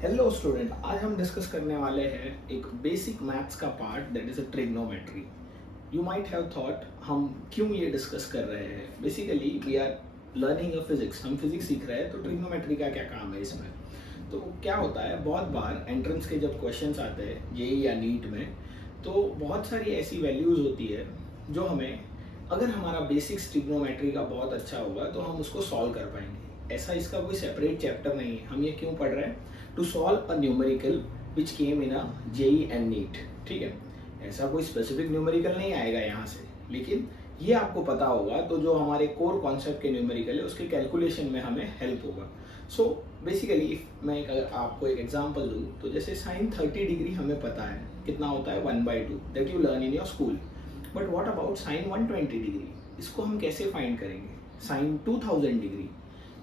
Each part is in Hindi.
हेलो स्टूडेंट, आज हम डिस्कस करने वाले हैं एक बेसिक मैथ्स का part that is a trigonometry. You might have thought हम क्यों ये डिस्कस कर रहे हैं। Basically we are learning a physics, हम फिजिक्स सीख रहे हैं, तो ट्रिग्नोमेट्री का क्या काम है इसमें। तो क्या होता है, बहुत बार एंट्रेंस के जब क्वेश्चंस आते हैं जेईई या नीट में, तो बहुत सारी ऐसी वैल्यूज होती है जो हमें, अगर हमारा बेसिक्स ट्रिग्नोमेट्री का बहुत अच्छा होगा तो हम उसको सॉल्व कर पाएंगे। ऐसा इसका कोई सेपरेट चैप्टर नहीं है, हम ये क्यों पढ़ रहे हैं, to solve a numerical which came in a JEE and NEET. ठीक है, ऐसा कोई स्पेसिफिक न्यूमेरिकल नहीं आएगा यहाँ से, लेकिन ये आपको पता होगा तो जो हमारे कोर कॉन्सेप्ट के न्यूमेरिकल है उसके कैलकुलेशन में हमें हेल्प होगा। सो बेसिकली मैं अगर आपको एक एग्जांपल दूँ तो जैसे साइन 30 डिग्री हमें पता है कितना होता है 1/2, that you learn in your school. But what about sine 120 degree, इसको हम कैसे फाइंड करेंगे। साइन 2000 डिग्री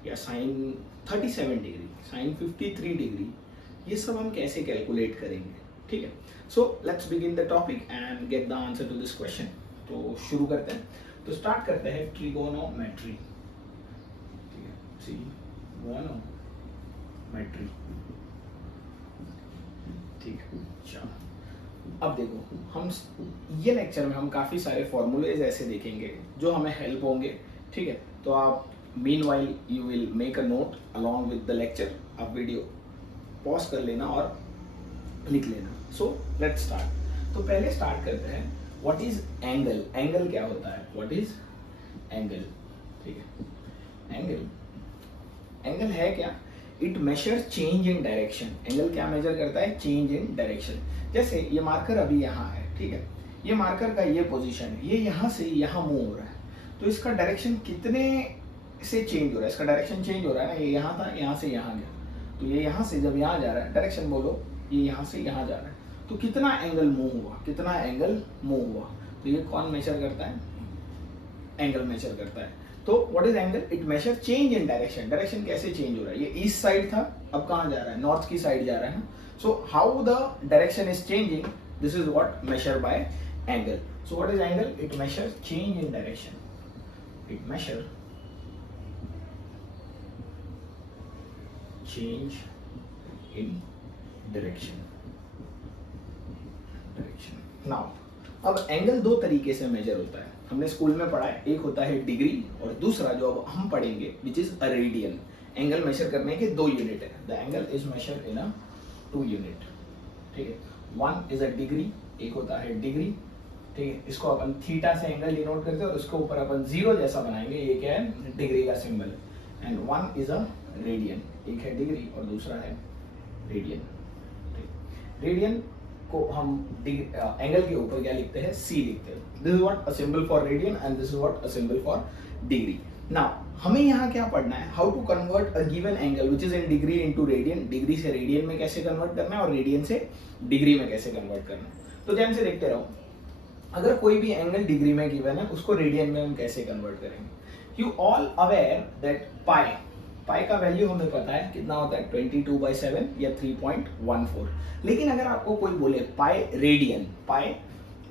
या साइन 37 डिग्री, साइन 53 डिग्री, ये सब हम कैसे कैलकुलेट करेंगे। ठीक है, so let's begin the topic and get the answer to this question. तो शुरू करते हैं, तो स्टार्ट करते हैं ट्रिगोनोमेट्री। ठीक है, ट्रिगोनोमेट्री। ठीक है, चलो अब देखो, हम ये लेक्चर में हम काफ़ी सारे फॉर्मूलेज ऐसे देखेंगे जो हमें हेल्प होंगे। ठीक है, तो आप meanwhile you will make a note along with the lecture, आप वीडियो पॉज कर लेना और लिख लेना। So let's start. तो पहले स्टार्ट करते हैं, व्हाट इज एंगल। एंगल क्या होता है, व्हाट इज एंगल। ठीक है, एंगल है क्या, it measure change in direction. Angle क्या मेजर करता है, चेंज इन डायरेक्शन। जैसे ये मार्कर अभी यहाँ है, ठीक है, ये मार्कर का ये पोजीशन है, ये यहाँ से यहाँ मूव हो रहा है, तो इसका डायरेक्शन कितने से चेंज हो रहा है, इसका डायरेक्शन चेंज हो रहा है ना, ये यहाँ था, यहाँ से यहाँ गया, तो ये यहाँ से जब यहाँ जा रहा है, डायरेक्शन बोलो, ये यहाँ से यहाँ जा रहा है, तो कितना एंगल मूव हुआ, कितना एंगल मूव हुआ, तो ये कौन मेजर करता है, एंगल मेजर करता है। तो what is angle, it measure change in direction. Direction कैसे चेंज हो रहा है, ये ईस्ट साइड था, अब कहाँ जा रहा है, नॉर्थ की साइड जा रहा है ना। So how the direction is changing, this is what measure by angle. So what is angle, it measure change in direction, it measure change in direction. Now अब एंगल दो तरीके से मेजर होता है, हमने स्कूल में पढ़ा है, एक होता है डिग्री और दूसरा जो अब हम पढ़ेंगे which is a radian. Angle measure करने के दो यूनिट है, the angle is measured in a 2 unit. ठीक है, वन इज अ डिग्री, एक होता है डिग्री। ठीक है, इसको अपन थीटा से एंगल डिनोट करते हैं और उसके ऊपर अपन जीरो जैसा बनाएंगे, ये क्या है, डिग्री का सिंबल है। And one is a radian, एक है डिग्री और दूसरा है रेडियन। रेडियन को हम एंगल के ऊपर क्या लिखते हैं, सी लिखते हैं। This is what a symbol for radian and this is what a symbol for degree. Now हमें यहाँ क्या पढ़ना है, how to convert a given angle which is in degree into radian. Degree से रेडियन में कैसे कन्वर्ट करना है और रेडियन से डिग्री में कैसे कन्वर्ट करना है। तो ध्यान से देखते रहो, अगर कोई भी एंगल डिग्री में गिवन है उसको रेडियन में हम कैसे कन्वर्ट करेंगे। You all aware that pi, pi का वैल्यू हमें पता है कितना होता है, 22/7 या 3.14। लेकिन अगर आपको कोई बोले पाई रेडियन, पाई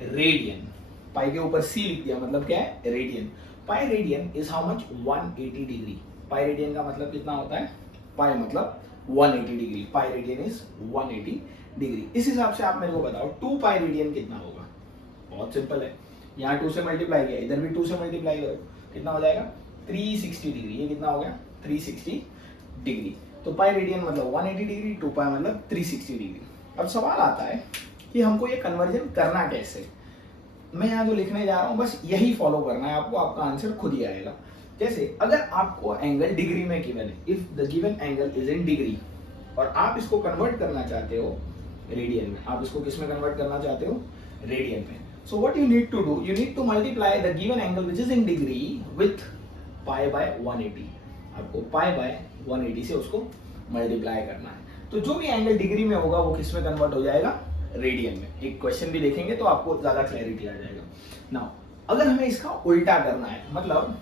रेडियन, पाई के ऊपर सी लिख दिया मतलब क्या है, radian. Pi radian is how much, 180 degree. Pi radian का मतलब कितना होता है, पाई मतलब 180 degree, pi radian is 180 degree. इस हिसाब से आप मेरे को बताओ 2 पाई रेडियन कितना होगा। बहुत सिंपल है, यहाँ 2 से मल्टीप्लाई किया, इधर भी 2 से मल्टीप्लाई करो, कितना हो जाएगा, 360 डिग्री। ये कितना हो गया, 360 डिग्री। तो पाई रेडियन मतलब 180 डिग्री, 2 पाई मतलब 360 डिग्री। अब सवाल आता है कि हमको ये कन्वर्जन करना कैसे। मैं यहाँ जो लिखने जा रहा हूँ बस यही फॉलो करना है आपको, आपका आंसर खुद ही आएगा। जैसे अगर आपको एंगल डिग्री में गिवन है, if the given angle is in degree और आप इसको कन्वर्ट करना चाहते हो रेडियन में, आप इसको किस में कन्वर्ट करना चाहते हो, रेडियन में। So what you need to do, you need to multiply the given angle which is in degree with pi by 180। आपको pi by 180 से उसको मल्टीप्लाई करना है। तो जो भी एंगल डिग्री में होगा वो किस में कन्वर्ट हो जाएगा, रेडियन में। एक क्वेश्चन भी देखेंगे तो आपको ज्यादा क्लैरिटी आ जाएगा। नाउ अगर हमें इसका उल्टा करना है, मतलब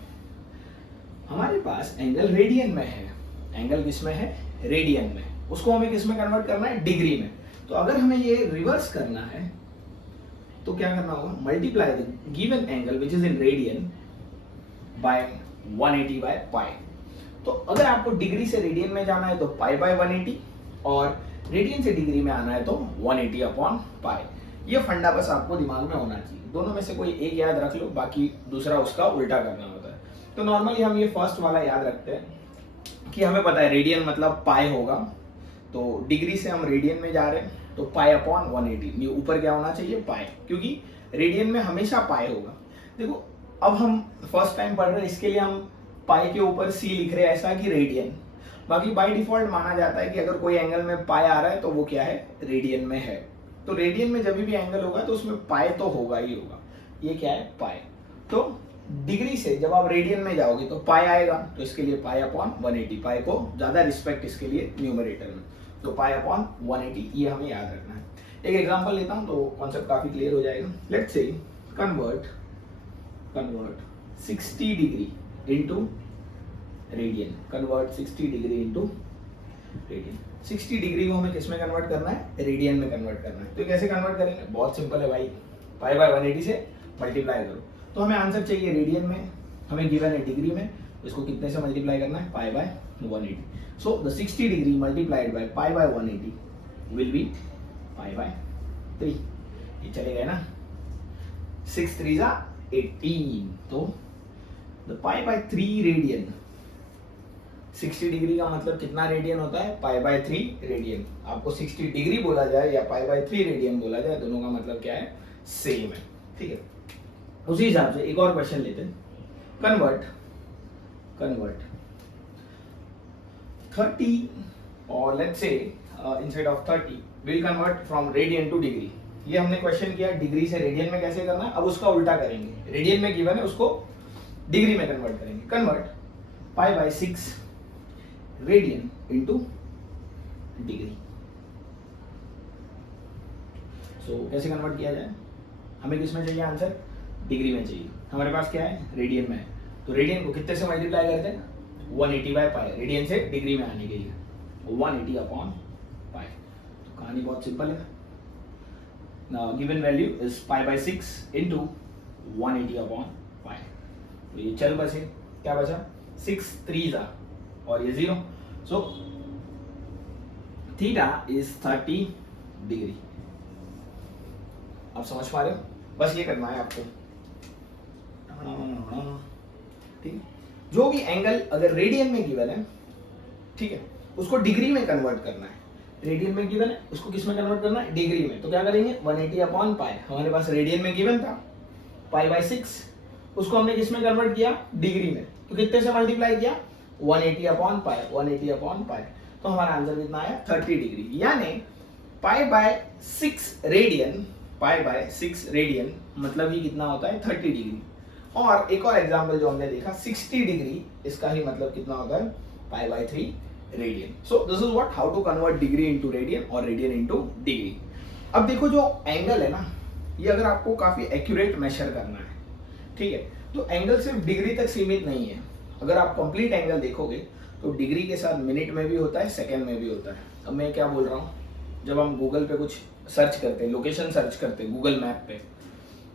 हमारे पास एंगल रेडियन में है, एंगल किस में है, रेडियन में, उसको हमें किस में कन्वर्ट करना है, डिग्री में। तो अगर हमें ये रिवर्स करना है तो क्या करना होगा, multiply the given angle which is in radian by 180 by pi. तो अगर आपको डिग्री से रेडियन में जाना है तो पाई बाय 180 और रेडियन से डिग्री में आना है तो 180 अपॉन पाई। ये फंडा बस आपको दिमाग में होना चाहिए, दोनों में से कोई एक याद रख लो, बाकी दूसरा उसका उल्टा करना होता है। तो नॉर्मली हम ये फर्स्ट वाला याद रखते हैं कि हमें पता है रेडियन मतलब पाई होगा, तो डिग्री से हम रेडियन में जा रहे हैं तो पाई अपॉन 180, ऊपर क्या होना चाहिए पाई, क्योंकि रेडियन में हमेशा पाई होगा। देखो अब हम फर्स्ट टाइम पढ़ रहे हैं, इसके लिए हम पाई के ऊपर सी लिख रहे हैं ऐसा कि रेडियन, बाकी बाय डिफॉल्ट माना जाता है कि अगर कोई एंगल में पाई आ रहा है तो वो क्या है, रेडियन में है। तो रेडियन में जब भी एंगल होगा तो उसमें पाई तो होगा ही होगा, ये क्या है पाई। तो डिग्री से जब आप रेडियन में जाओगे तो पाई आएगा, तो इसके लिए पाई अपॉन 180, पाई को ज्यादा रिस्पेक्ट इसके लिए न्यूमरेटर में, तो पाई अपॉन 180 ये हमें याद रखना है। एक एग्जांपल लेता हूं तो कॉन्सेप्ट काफी क्लियर हो जाएगा। Let's say convert 60 degree into radian, convert 60 degree into radian. 60 degree को हमें किस में कन्वर्ट करना है, रेडियन में कन्वर्ट करना है। तो कैसे कन्वर्ट करेंगे, बहुत सिंपल है भाई, पाई बाय 180 से मल्टीप्लाई करो। तो हमें आंसर चाहिए रेडियन में, हमें गिवन है डिग्री में, इसको कितने से मल्टीप्लाई करना है, pi bye 180। So the 60 degree multiplied by pi by 180 will be pi by 3। ये चले गए ना, 6 3 18, तो the pi by 3 radian, 60 degree का मतलब कितना रेडियन होता है, पाई बाय 3 रेडियन। आपको 60 डिग्री बोला जाए या पाई बाय 3 रेडियन बोला जाए, दोनों का मतलब क्या है, सेम है। ठीक है, उसी हिसाब से एक और क्वेश्चन लेते हैं। कन्वर्ट 30 और let's say instead of 30 will convert from radian two degree. ये हमने क्वेश्चन किया डिग्री से रेडियन में कैसे करना है, अब उसका उल्टा करेंगे, रेडियन में गिवन है उसको डिग्री में कन्वर्ट करेंगे। Convert pi by 6 radian into degree. So कैसे कन्वर्ट किया जाए, हमें किस में चाहिए आंसर, डिग्री में चाहिए। हमारे पास क्या है, रेडियन में है, तो रेडियन को कितने से मल्टीप्लाई करते हैं, 180 बाय पाई, रेडियन से डिग्री में आने के लिए 180 अपॉन पाई। तो कहानी बहुत सिंपल है। Now given value is pi by 6 into 180 upon pi. तो ये चल बचे, क्या बचा, 6 3 और ये 0, सो थीटा इज 30 डिग्री। आप समझ पा रहे हो, बस ये करना है आपको। ठीक, जो भी एंगल अगर रेडियन में गिवन है, ठीक है, उसको डिग्री में कन्वर्ट करना है। रेडियन में गिवन है, उसको किस में कन्वर्ट करना है, डिग्री में। तो क्या करेंगे, 180 अपॉन पाई, हमारे पास रेडियन में गिवन था पाई बाय 6, उसको हमने किस में कन्वर्ट किया, डिग्री में। तो कितने से मल्टीप्लाई किया, 180 अपॉन पाई, 180 अपॉन पाई। तो हमारा आंसर कितना आया, 30 डिग्री, यानी पाई by 6 radian, pi by 6 radian मतलब ही कितना होता है, 30 डिग्री। और एक और एग्जांपल जो हमने देखा 60 डिग्री, इसका ही मतलब कितना होता है, pi by 3 radian. So this is what, how to convert degree into radian और रेडियन इनटू डिग्री। अब देखो जो एंगल है ना, ये अगर आपको काफी एक्यूरेट मेजर करना है, ठीक है, तो एंगल सिर्फ डिग्री तक सीमित नहीं है। अगर आप कंप्लीट एंगल देखोगे तो डिग्री के साथ मिनट में भी होता है, सेकंड में भी होता है। अब मैं क्या बोल रहा हूँ, जब हम गूगल पे कुछ सर्च करते हैं, लोकेशन सर्च करते हैं गूगल मैप पे,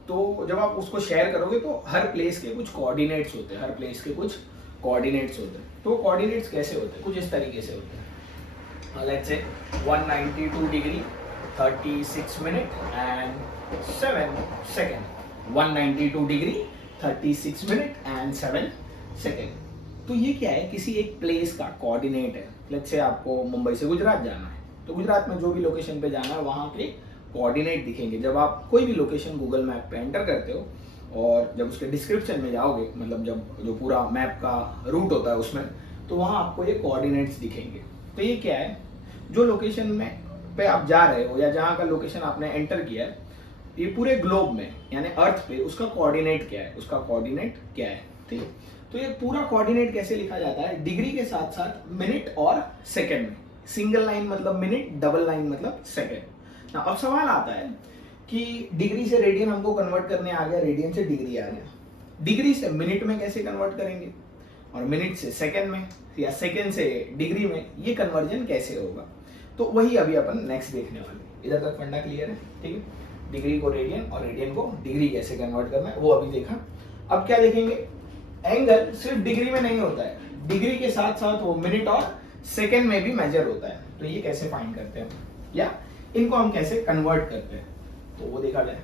तो जब आप उसको शेयर करोगे तो हर प्लेस के कुछ कोऑर्डिनेट्स होते हैं, हर प्लेस के कुछ कोऑर्डिनेट्स होते हैं। तो कोऑर्डिनेट्स कैसे होते हैं, कुछ इस तरीके से होते हैं। Let's say 192 degree 36 minute and 7 second, 192 degree 36 minute and 7 second. तो ये क्या है, किसी एक प्लेस का कोऑर्डिनेट है। लेट्स से आपको मुंबई से गुजरात जाना है, तो गुजरात में जो भी लोकेशन पे जाना है वहाँ के कोऑर्डिनेट दिखेंगे। जब आप कोई भी लोकेशन गूगल मैप पे एंटर करते हो और जब उसके डिस्क्रिप्शन में जाओगे, मतलब जब जो पूरा मैप का रूट होता है उसमें, तो वहाँ आपको ये कोऑर्डिनेट्स दिखेंगे। तो ये क्या है, जो लोकेशन में पे आप जा रहे हो या जहाँ का लोकेशन आपने एंटर किया है, ये पूरे ग्लोब में यानी अर्थ पे उसका कोऑर्डिनेट क्या है, उसका कोऑर्डिनेट क्या है। ठीक है, तो ये पूरा कोऑर्डिनेट कैसे लिखा जाता है, डिग्री के साथ साथ मिनट और सेकेंड में। सिंगल लाइन मतलब मिनट, डबल लाइन मतलब सेकेंड। अब सवाल आता है कि डिग्री से रेडियन हमको कन्वर्ट करने आ गया, रेडियन से डिग्री आ गया, डिग्री से मिनट में कैसे कन्वर्ट करेंगे, और मिनट से सेकंड में या सेकंड से डिग्री में, ये कन्वर्जन कैसे होगा। तो वही अभी अपन नेक्स्ट देखने वाले। इधर तक फंडा क्लियर है, ठीक है, डिग्री को रेडियन और रेडियन को डिग्री कैसे कन्वर्ट करना है वो अभी देखा। अब क्या देखेंगे, एंगल सिर्फ डिग्री में नहीं होता है, डिग्री के साथ साथ वो मिनट और सेकेंड में भी मेजर होता है। तो ये कैसे फाइंड करते हैं या इनको हम कैसे कन्वर्ट करते हैं, तो वो देखा जाए।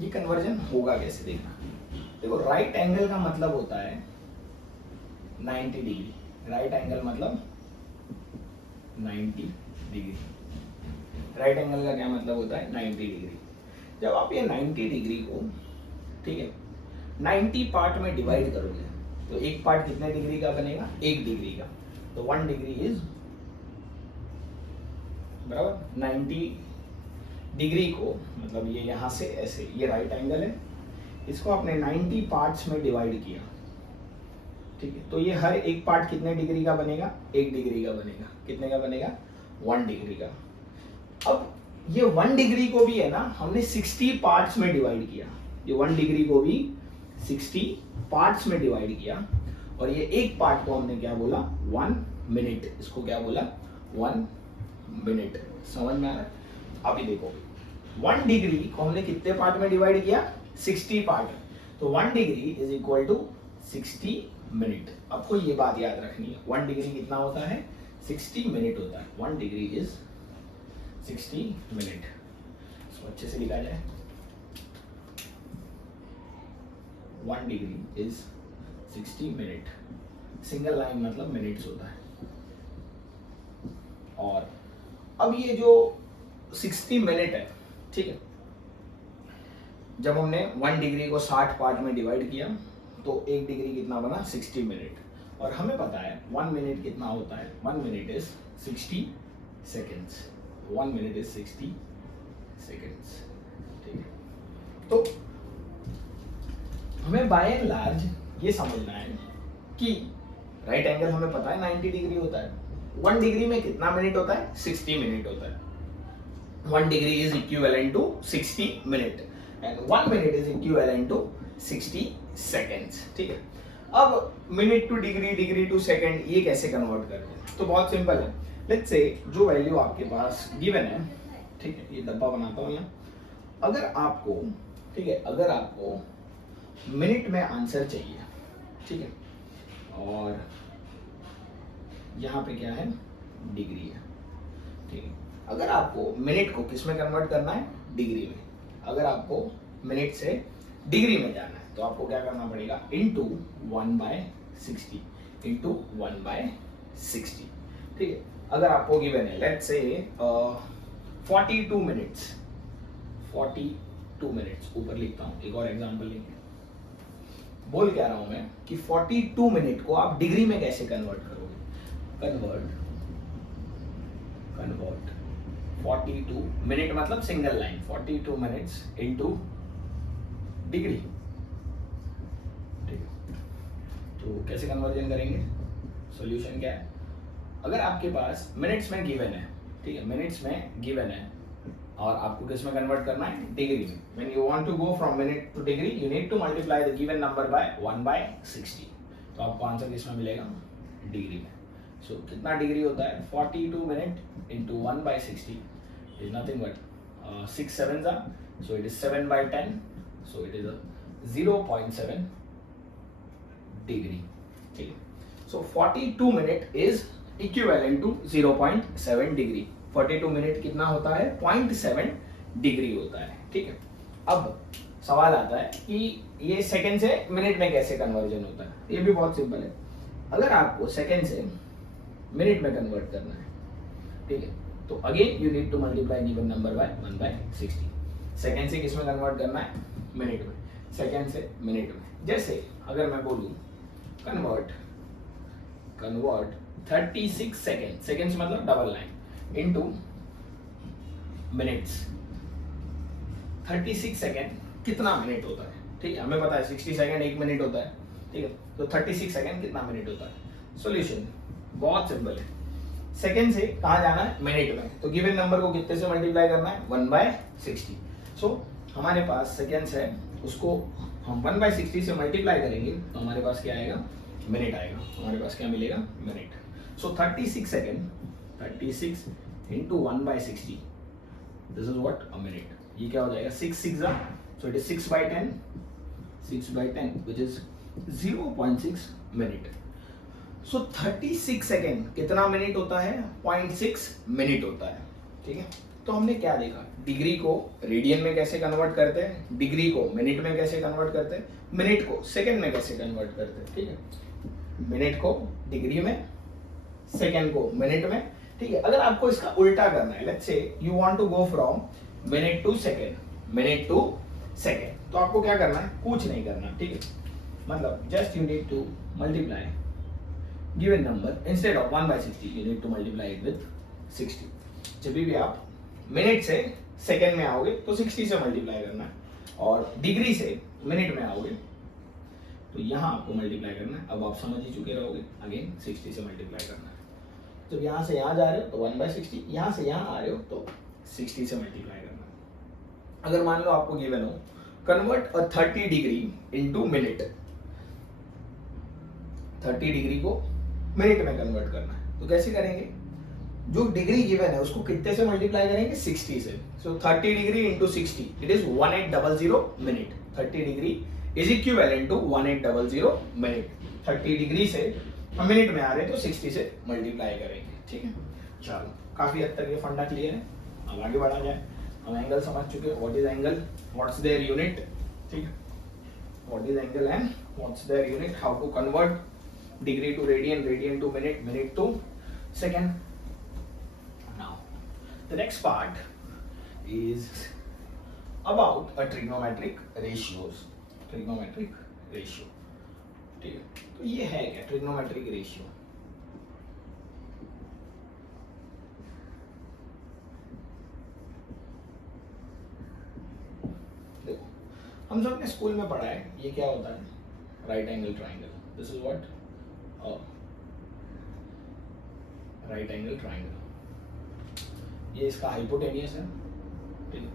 ये कन्वर्जन होगा कैसे देखना। देखो राइट एंगल का मतलब होता है 90 डिग्री। राइट एंगल मतलब 90 डिग्री। राइट एंगल का क्या मतलब होता है 90 डिग्री। जब आप ये 90 डिग्री को, ठीक है, 90 पार्ट में डिवाइड करोगे तो एक पार्ट कितने डिग्री का बनेगा, 1 डिग्री का। तो 1 डिग्री इज बराबर 90 डिग्री को, मतलब ये यहां से ऐसे, ये राइट एंगल है, इसको आपने 90 पार्ट्स में डिवाइड किया, ठीक है, तो ये हर एक पार्ट कितने डिग्री का बनेगा, 1 डिग्री का बनेगा। कितने का बनेगा, 1 डिग्री का। अब ये 1 डिग्री को भी है ना हमने 60 पार्ट्स में डिवाइड किया। ये 1 डिग्री को भी 60 पार्ट्स में डिवाइड किया और ये एक पार्ट को हमने क्या बोला, 1 मिनट। इसको क्या बोला, 1 मिनट। समझ में आ रहा है। अभी देखो 1 डिग्री को हमने कितने पार्ट में डिवाइड किया, 60 पार्ट। तो 1 degree is equal to 60 minute. आपको ये बात याद रखनी है, 1 डिग्री कितना होता है, 60 मिनट होता है। 1 डिग्री इज 60 मिनट। इसको अच्छे से लिखा जाए, 1 degree is 60 minute. Single line मतलब मिनट्स होता है। और अब ये जो 60 मिनट है, ठीक है, जब हमने 1 डिग्री को 60 पार्ट में डिवाइड किया तो 1 डिग्री कितना बना, 60 मिनट। और हमें पता है 1 मिनट कितना होता है, 1 minute is 60 seconds. 1 minute is 60 seconds, ठीक है। तो हमें बाय एंड लार्ज ये समझना है कि राइट एंगल हमें पता है 90 डिग्री होता है। 1 डिग्री में कितना मिनट होता है, 60 मिनट होता है। 1 degree is equivalent to 60 minute and 1 minute is equivalent to 60 seconds, ठीक है। अब minute to degree, degree to second, ये कैसे कन्वर्ट करते हैं, तो बहुत सिंपल है। लेट्स से जो वैल्यू आपके पास गिवन है, ठीक है, ये डब्बा बनाता हूँ यहाँ। अगर आपको, ठीक है, अगर आपको मिनट में आंसर चाहिए, ठीक है, और यहाँ पे क्या है, डिग्री है, ठीक है। अगर आपको मिनट को किस में कन्वर्ट करना है, डिग्री में। अगर आपको मिनट से डिग्री में जाना है तो आपको क्या करना पड़ेगा, इंटू 1/60, इंटू 1/60, ठीक है। अगर आपको गिवन है लेट्स से 42 मिनट्स, 42 मिनट्स, ऊपर लिखता हूँ, एक और एग्जांपल लेंगे। बोल क्या रहा हूं मैं कि 42 मिनट को आप डिग्री में कैसे कन्वर्ट करोगे, कन्वर्ट 42 मिनट मतलब single line, 42 minutes into degree, ठीक है। तो कैसे कन्वर्जन करेंगे, सॉल्यूशन क्या है, अगर आपके पास मिनट्स में गिवन है, ठीक है, मिनट्स में गिवन है और आपको किस में कन्वर्ट करना है, डिग्री में। When you want to go from minute to degree you need to multiply the given number by 1/60। तो आपको आंसर किस में मिलेगा, डिग्री में। सो कितना डिग्री होता है, 42 minute into 1/60 is nothing but 6 sevens are, so it is 7/10, so it is a 0.7 degree, ठीक है। So 42 minute is equivalent to 0.7 degree। 42 minute कितना होता है, 0.7 डिग्री होता है, ठीक है। अब सवाल आता है कि ये सेकंड से मिनट में कैसे कन्वर्जन होता है, ये भी बहुत सिंपल है। अगर आपको सेकंड से मिनट में कन्वर्ट करना है, ठीक है, तो again you need to multiply given number by 1/60। Second से किस में कन्वर्ट करना है, मिनट में, सेकंड से मिनट में। जैसे अगर मैं बोलूं कन्वर्ट 36 सेकेंड, सेकेंड्स मतलब double line, into minutes. 36 second कितना मिनट होता है, ठीक है, हमें पता है 60 सेकेंड 1 मिनट होता है, ठीक है। तो 36 सेकेंड कितना मिनट होता है। सॉल्यूशन बहुत सिंपल है, सेकेंड से कहाँ जाना है, मिनट में। तो गिवन नंबर को कितने से मल्टीप्लाई करना है, 1/60। सो हमारे पास सेकेंड्स है, उसको हम 1/60 से मल्टीप्लाई करेंगे तो हमारे पास क्या आएगा, मिनट आएगा। हमारे पास क्या मिलेगा, minute. So 36 second, 36 into 1/60, this is what, a minute. ये क्या हो जाएगा, 6 6 सो it is 6/10, 6/10 which is 0.6 minute. So 36 second कितना मिनट होता है, 0.6 मिनट होता है। ठीक है, तो हमने क्या देखा, डिग्री को रेडियन में कैसे कन्वर्ट करते हैं, डिग्री को मिनट में कैसे कन्वर्ट करते हैं, मिनट को सेकंड में कैसे कन्वर्ट करते हैं। ठीक है, मिनट को डिग्री में, सेकंड को मिनट में। ठीक है, अगर आपको इसका उल्टा करना है, let's say you want to go from minute to second, minute to second, तो आपको क्या करना है, कुछ नहीं करना। ठीक है, मतलब just you need to multiply given number, instead of 1/60 you need to multiply it with 60। जब भी आप मिनट से सेकंड में आओगे तो 60 से मल्टीप्लाई करना है, और डिग्री से मिनट में आओगे तो यहाँ आपको मल्टीप्लाई करना है। अब आप समझ ही चुके रहोगे, अगेन 60 से मल्टीप्लाई करना है। जब यहाँ से यहाँ जा रहे हो तो 1/60, यहाँ से यहाँ आ रहे हो तो 60 से मल्टीप्लाई करना है। अगर मान लो आपको गिवन हो कन्वर्ट अ 30 डिग्री इनटू मिनट, 30 डिग्री को मिनट में कन्वर्ट करना है, तो कैसे करेंगे, जो डिग्री गिवन है उसको कितने से मल्टीप्लाई करेंगे, 60 से। So 30 degree into 60 it is 1800 minute. 30 degree is equivalent to 1800 minute. 30 degree से हम मिनट में आ रहे हैं तो 60 से मल्टीप्लाई करेंगे। ठीक है, चलो काफी हद तक ये फंडा क्लियर है। अब आगे बढ़ा जाए, हम एंगल समझ चुके हैं, what is angle, what's their unit. ठीक है, what is angle and what's their unit, how to convert degree to radian, radian to minute, minute to second. The next part is about a trigonometric ratios. Trigonometric ratio. ठीक है, तो ये है क्या trigonometric ratio? देखो, हम सब ने स्कूल में पढ़ा है, ये क्या होता है, right angle triangle. This is what, right angle triangle. ये इसका हाइपोटेनियस है। ठीक है,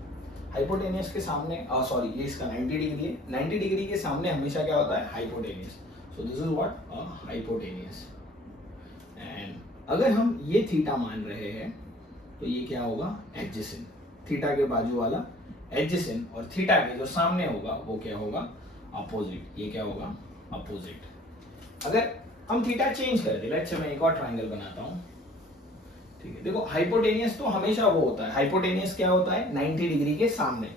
हाइपोटेनियस के सामने, सॉरी ये इसका 90 डिग्री है, 90 डिग्री के सामने हमेशा क्या होता है, hypotenuse. So this is what, hypotenuse. And अगर हम ये थीटा मान रहे हैं तो ये क्या होगा, एडजेसेंट। थीटा के बाजू वाला एडजेसेंट, और थीटा के जो सामने होगा वो क्या होगा, अपोजिट। ये क्या होगा, अपोजिट। अगर हम थीटा चेंज कर दे, लेट्स से मैं एक और ट्राइंगल बनाता हूँ। ठीक है, देखो हाइपोटेनियस तो हमेशा वो होता है, हाइपोटेनियस क्या होता है, 90 डिग्री के सामने।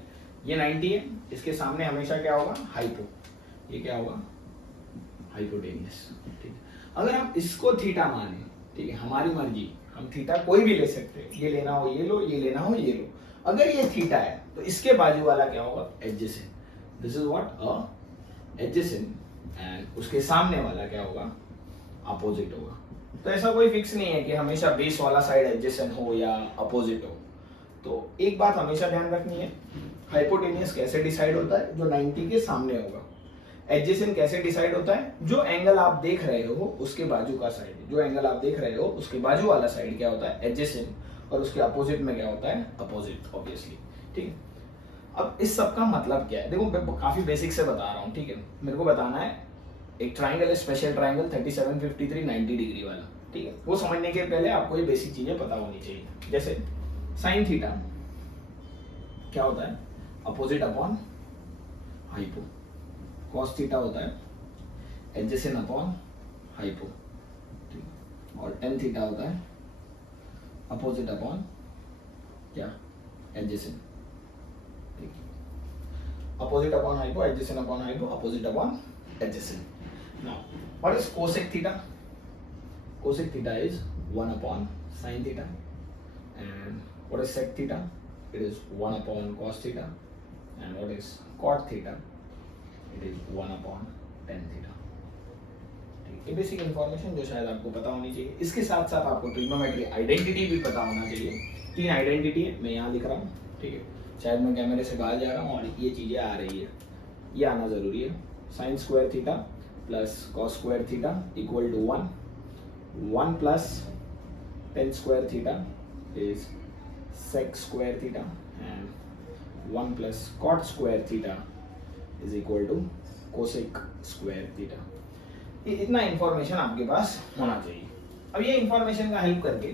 ये 90 है, इसके सामने हमेशा क्या होगा, हाइपो। ये क्या होगा, हाइपोटेनियस। ठीक है, अगर हम इसको थीटा माने, ठीक है, हमारी मर्जी, हम थीटा कोई भी ले सकते हैं, ये लेना हो ये लो, ये लेना हो ये लो। अगर ये थीटा है तो इसके बाजू वाला क्या होगा, adjacent. This is what, a adjacent. And उसके सामने वाला क्या होगा, अपोजिट होगा। तो ऐसा कोई फिक्स नहीं है कि हमेशा बेस वाला साइड एडजेसेंट हो या अपोजिट हो। तो एक बात हमेशा ध्यान रखनी है, हाइपोटेनियस कैसे डिसाइड होता है, जो 90 के सामने होगा। एडजेसेंट कैसे डिसाइड होता है, जो एंगल आप देख रहे हो उसके बाजू का साइड, जो एंगल आप देख रहे हो उसके बाजू वाला साइड क्या होता है, एडजेसेंट, और उसके अपोजिट में क्या होता है, अपोजिट, ऑब्वियसली। ठीक है, अब इस सब का मतलब क्या है, देखो मैं काफी बेसिक से बता रहा हूँ। ठीक है, मेरे को बताना है एक ट्राइंगल है, स्पेशल ट्राइंगल 37 53 90 डिग्री वाला। ठीक है, वो समझने के पहले आपको ये बेसिक चीजें पता होनी चाहिए। जैसे साइन थीटा क्या होता है, opposite upon hypo. Cos theta होता है एडजेसेंट अपॉन हाइपो। ठीक, और टेन थीटा होता है अपोजिट अपॉन क्या, एडजेसेंट। ठीक, opposite upon hypo, adjacent upon hypo, opposite upon adjacent. Now, what is cosec theta? Cosec theta is 1 upon sin theta. And what is sec theta? It is 1 upon cos theta. And what is cot theta? It is 1 upon tan theta. ये बेसिक इन्फॉर्मेशन जो शायद आपको पता होनी चाहिए। इसके साथ साथ आपको ट्रिग्नोमेट्री आइडेंटिटी भी पता होना चाहिए। 3 आइडेंटिटी है, मैं यहाँ लिख रहा हूँ। ठीक है, शायद मैं कैमरे से बाहर जा रहा हूँ और ये चीज़ें आ रही है, ये आना ज़रूरी है। Sine square theta plus cos square theta equal to 1, 1 plus tan square theta is sec square theta, and 1 plus cot square theta is equal to cosec square theta. ये इतना इंफॉर्मेशन आपके पास होना चाहिए। अब ये इंफॉर्मेशन का हेल्प करके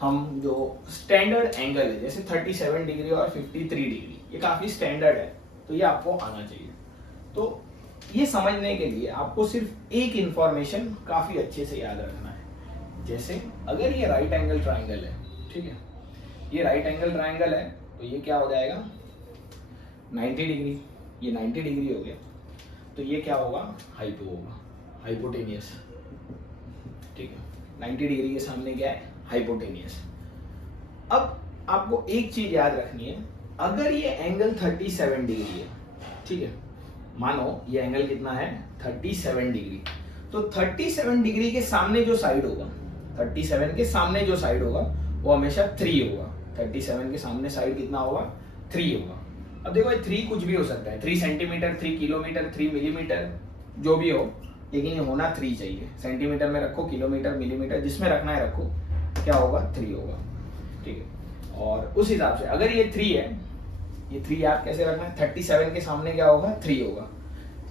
हम जो स्टैंडर्ड एंगल है जैसे 37 डिग्री और 53 डिग्री, ये काफ़ी स्टैंडर्ड है, तो ये आपको आना चाहिए। तो ये समझने के लिए आपको सिर्फ एक इंफॉर्मेशन काफ़ी अच्छे से याद रखना है। जैसे अगर ये राइट एंगल ट्राइंगल है, ठीक है, ये राइट एंगल ट्राइंगल है, तो ये क्या हो जाएगा 90 डिग्री, ये 90 डिग्री हो गया, तो ये क्या होगा हाइपो होगा, हाइपोटेनियस, ठीक है। 90 डिग्री के सामने क्या है हाइपोटेनियस। अब आपको एक चीज याद रखनी है, अगर ये एंगल 37 डिग्री है, ठीक है, मानो ये एंगल कितना है 37 डिग्री, तो 37 डिग्री के सामने जो साइड होगा, 37 के सामने जो साइड होगा वो हमेशा 3 होगा। 37 के सामने साइड कितना होगा 3 होगा। अब देखो ये 3 कुछ भी हो सकता है, 3 सेंटीमीटर, 3 किलोमीटर, 3 मिलीमीटर, जो भी हो, लेकिन ये होना 3 चाहिए। सेंटीमीटर में रखो, किलोमीटर, मिलीमीटर, जिसमें रखना है रखो, क्या होगा 3 होगा, ठीक है। और उस हिसाब से अगर ये 3 है, ये 3 याद कैसे रखना है, 37 के सामने क्या होगा 3 होगा,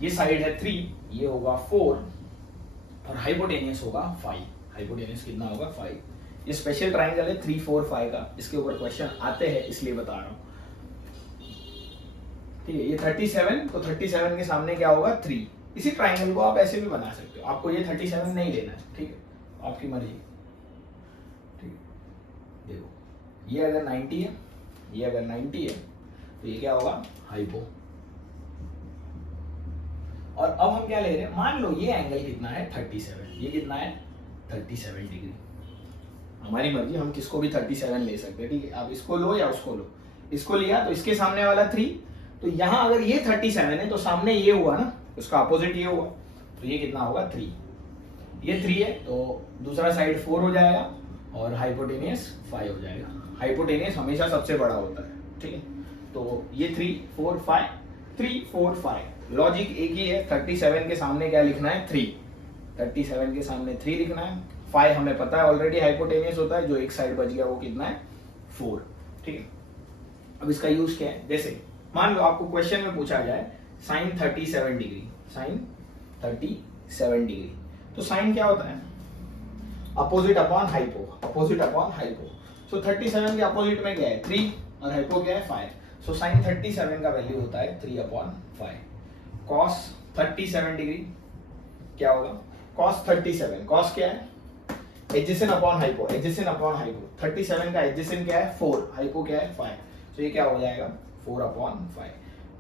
ये साइड है 3, ये होगा 4 और हाइपोटेनियस होगा 5। हाइपोटेनियस कितना होगा 5। ये स्पेशल ट्राइंगल है 3 4 5 का, इसके ऊपर क्वेश्चन आते हैं इसलिए बता रहा हूँ, ठीक है। ये 37, तो 37 के सामने क्या होगा 3। इसी ट्राइंगल को आप ऐसे भी बना सकते हो, आपको ये 37 नहीं लेना है, ठीक है, आपकी मर्जी, ठीक है। देखो ये अगर 90 है, ये अगर 90 है, तो ये क्या होगा हाइपो। और अब हम क्या ले रहे हैं, मान लो ये एंगल कितना है 37, ये कितना है 37 डिग्री, हमारी मर्जी, हम किसको भी 37 ले सकते हैं, ठीक है। आप इसको लो या उसको लो, इसको लिया तो इसके सामने वाला 3, तो यहाँ अगर ये 37 है तो सामने ये हुआ ना, उसका अपोजिट ये हुआ, तो ये कितना होगा 3। ये 3 है तो दूसरा साइड 4 हो जाएगा और हाइपोटेनियस 5 हो जाएगा। हाइपोटेनियस हमेशा सबसे बड़ा होता है, ठीक है। तो ये 3 4 5, 3 4 5, लॉजिक एक ही है। 37 के सामने क्या लिखना है 3, 37 के सामने 3 लिखना है। 5 हमें पता है ऑलरेडी हाइपोटेनियस होता है, जो एक साइड बच गया वो कितना है 4, ठीक है। अब इसका यूज क्या है, जैसे मान लो आपको क्वेश्चन में पूछा जाए साइन 37 डिग्री, साइन 37 डिग्री, तो साइन क्या होता है opposite upon hypo, opposite upon hypo. So 37 के अपोजिट में क्या है 3 और हाइपो क्या है 5, सो साइन 37 का वैल्यू होता है 3/5। कॉस 37 डिग्री क्या होगा, कॉस 37, कॉस क्या है adjacent upon hypo, adjacent upon hypo. 37 का एडजेसेंट क्या है 4, हाइपो क्या है 5, तो ये क्या हो जाएगा 4/5।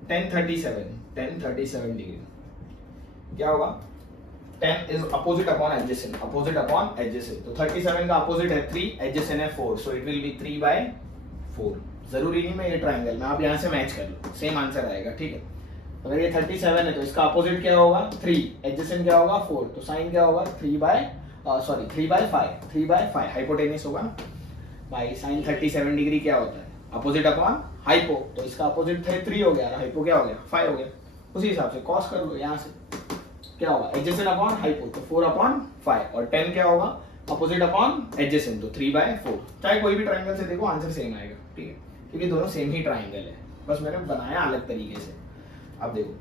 tan 37 डिग्री क्या होगा, tan is opposite upon adjacent, opposite upon adjacent, तो 37 का अपोजिट है 3, एडजेसेंट है 4, सो इट विल बी 3/4। जरूरी नहीं मैं ये ट्राइंगल में, आप यहाँ से मैच कर लो, सेम आंसर आएगा, ठीक है। अगर ये 37 है तो इसका अपोजिट क्या होगा 3, एडजेसेंट क्या होगा 4, तो साइन क्या होगा 3/5 हाइपोटेनियस होगा ना भाई। साइन 37 डिग्री क्या होता है अपोजिट अपॉन हाइपो, तो इसका अपोजिट थे 3 हो गया, हाइपो क्या हो गया 5 हो गया। उसी हिसाब से कॉस कर लो, यहाँ से क्या होगा एडजेसेंट अपॉन हाइपो, तो 4/5, और 10 क्या होगा अपोजिट अपॉन एडजेसेंट, तो 3/4। चाहे कोई भी ट्राइंगल से देखो आंसर सेम आएगा, ठीक है, क्योंकि दोनों सेम ही ट्राइंगल है, बस मैंने बनाया अलग तरीके से। अब देखो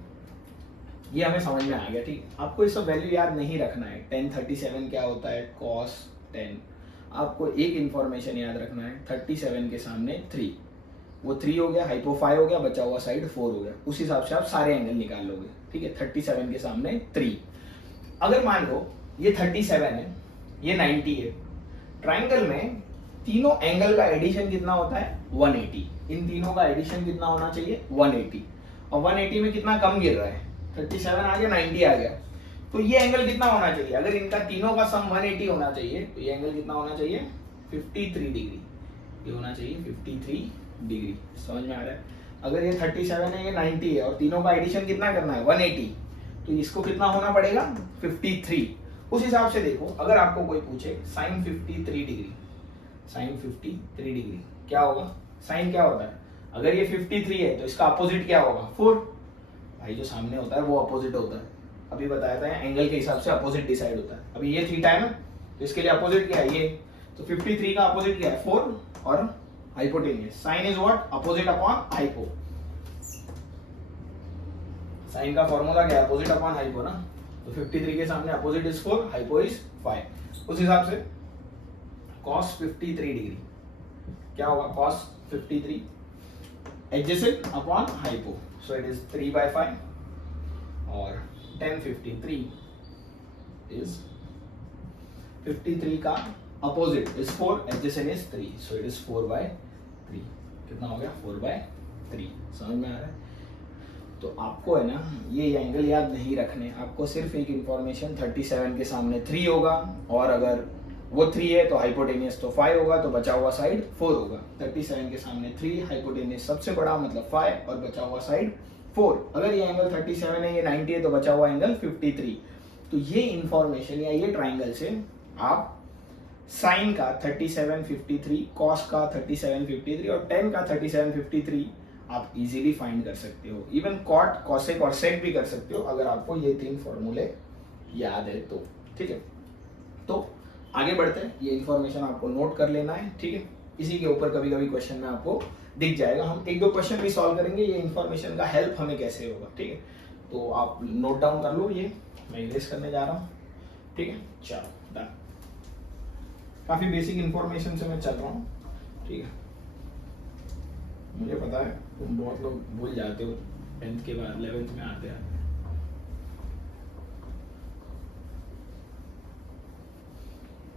ये हमें समझ में आ गया, ठीक है। आपको ये सब वैल्यू याद नहीं रखना है, tan 37 क्या होता है cos 10। आपको एक इंफॉर्मेशन याद रखना है, 37 के सामने 3, वो 3 हो गया, हाइपो 5 हो गया, बचा हुआ साइड 4 हो गया, उस हिसाब से आप सारे एंगल निकाल लोगे, ठीक है। 37 के सामने 3, अगर मान लो ये 37 है, ये 90 है, ट्राइंगल में तीनों एंगल का एडिशन कितना होता है 180, इन तीनों का एडिशन कितना होना चाहिए 180, और 180 में कितना कम गिर रहा है 37 आ गया 90 आ गया, तो ये एंगल कितना होना चाहिए, अगर इनका तीनों का सम 180 होना चाहिए तो ये एंगल कितना होना चाहिए 53 डिग्री, ये होना चाहिए 53 डिग्री। समझ में आ रहा है, अगर ये 37 है ये 90 है और तीनों का एडिशन कितना करना है 180, तो इसको कितना होना पड़ेगा 53। उस हिसाब से देखो, अगर आपको कोई पूछे साइन 53 डिग्री, साइन 53 डिग्री क्या होगा, साइन क्या होता है, अगर ये 53 है तो इसका अपोजिट क्या होगा 4, भाई जो सामने होता है वो अपोजिट होता है, अभी बताया था एंगल के हिसाब से अपोजिट डिसाइड होता है। अभी ये थीटा है ना, तो इसके लिए अपोजिट क्या है ये, तो 53 का अपोजिट क्या है 4, और hypotenuse sine is what opposite upon hypo. Sine का फॉर्मूला क्या है, अपोजिट अपॉन हाइपो ना, तो 53 के सामने अपोजिट इज 4, हाइपो इज 5। उस हिसाब से cos 53 डिग्री क्या होगा, cos 53 adjacent upon hypo, so it is 3/5 और tan 53 इज 53 का opposite is 4, adjacent is 3, so it is 4/3। कितना हो गया, 4/3। समझ में आ रहा है? तो आपको है ना ये एंगल याद नहीं रखने, आपको सिर्फ एक इंफॉर्मेशन 37 के सामने 3 होगा, और अगर वो 3 है तो हाइपोटेनियस तो 5 होगा, तो बचा हुआ साइड 4 होगा। 37 के सामने 3, हाइपोटेनियस सबसे बड़ा मतलब 5 और बचा हुआ साइड 4। अगर ये एंगल 37 है, ये 90 है, तो बचा हुआ एंगल 53। तो ये इंफॉर्मेशन या ये ट्राइंगल से आप साइन का 37 53, कॉस का 37 53 और टेन का 37 53 आप इजीली फाइंड कर सकते हो। इवन कॉट, कॉसेक और सेक भी कर सकते हो अगर आपको ये 3 फॉर्मूले याद है तो। ठीक है, तो आगे बढ़ते हैं। ये इन्फॉर्मेशन आपको नोट कर लेना है, ठीक है। इसी के ऊपर कभी कभी क्वेश्चन में आपको दिख जाएगा, हम 1-2 क्वेश्चन भी सॉल्व करेंगे, ये इन्फॉर्मेशन का हेल्प हमें कैसे होगा, ठीक है। तो आप नोट डाउन कर लो, ये मैं इरेज करने जा रहा हूँ, ठीक है। चलो डन, काफी बेसिक इन्फॉर्मेशन से मैं चल रहा हूँ, ठीक है। मुझे पता है तुम बहुत लोग भूल जाते हो 10th के बाद 11th में आते हैं।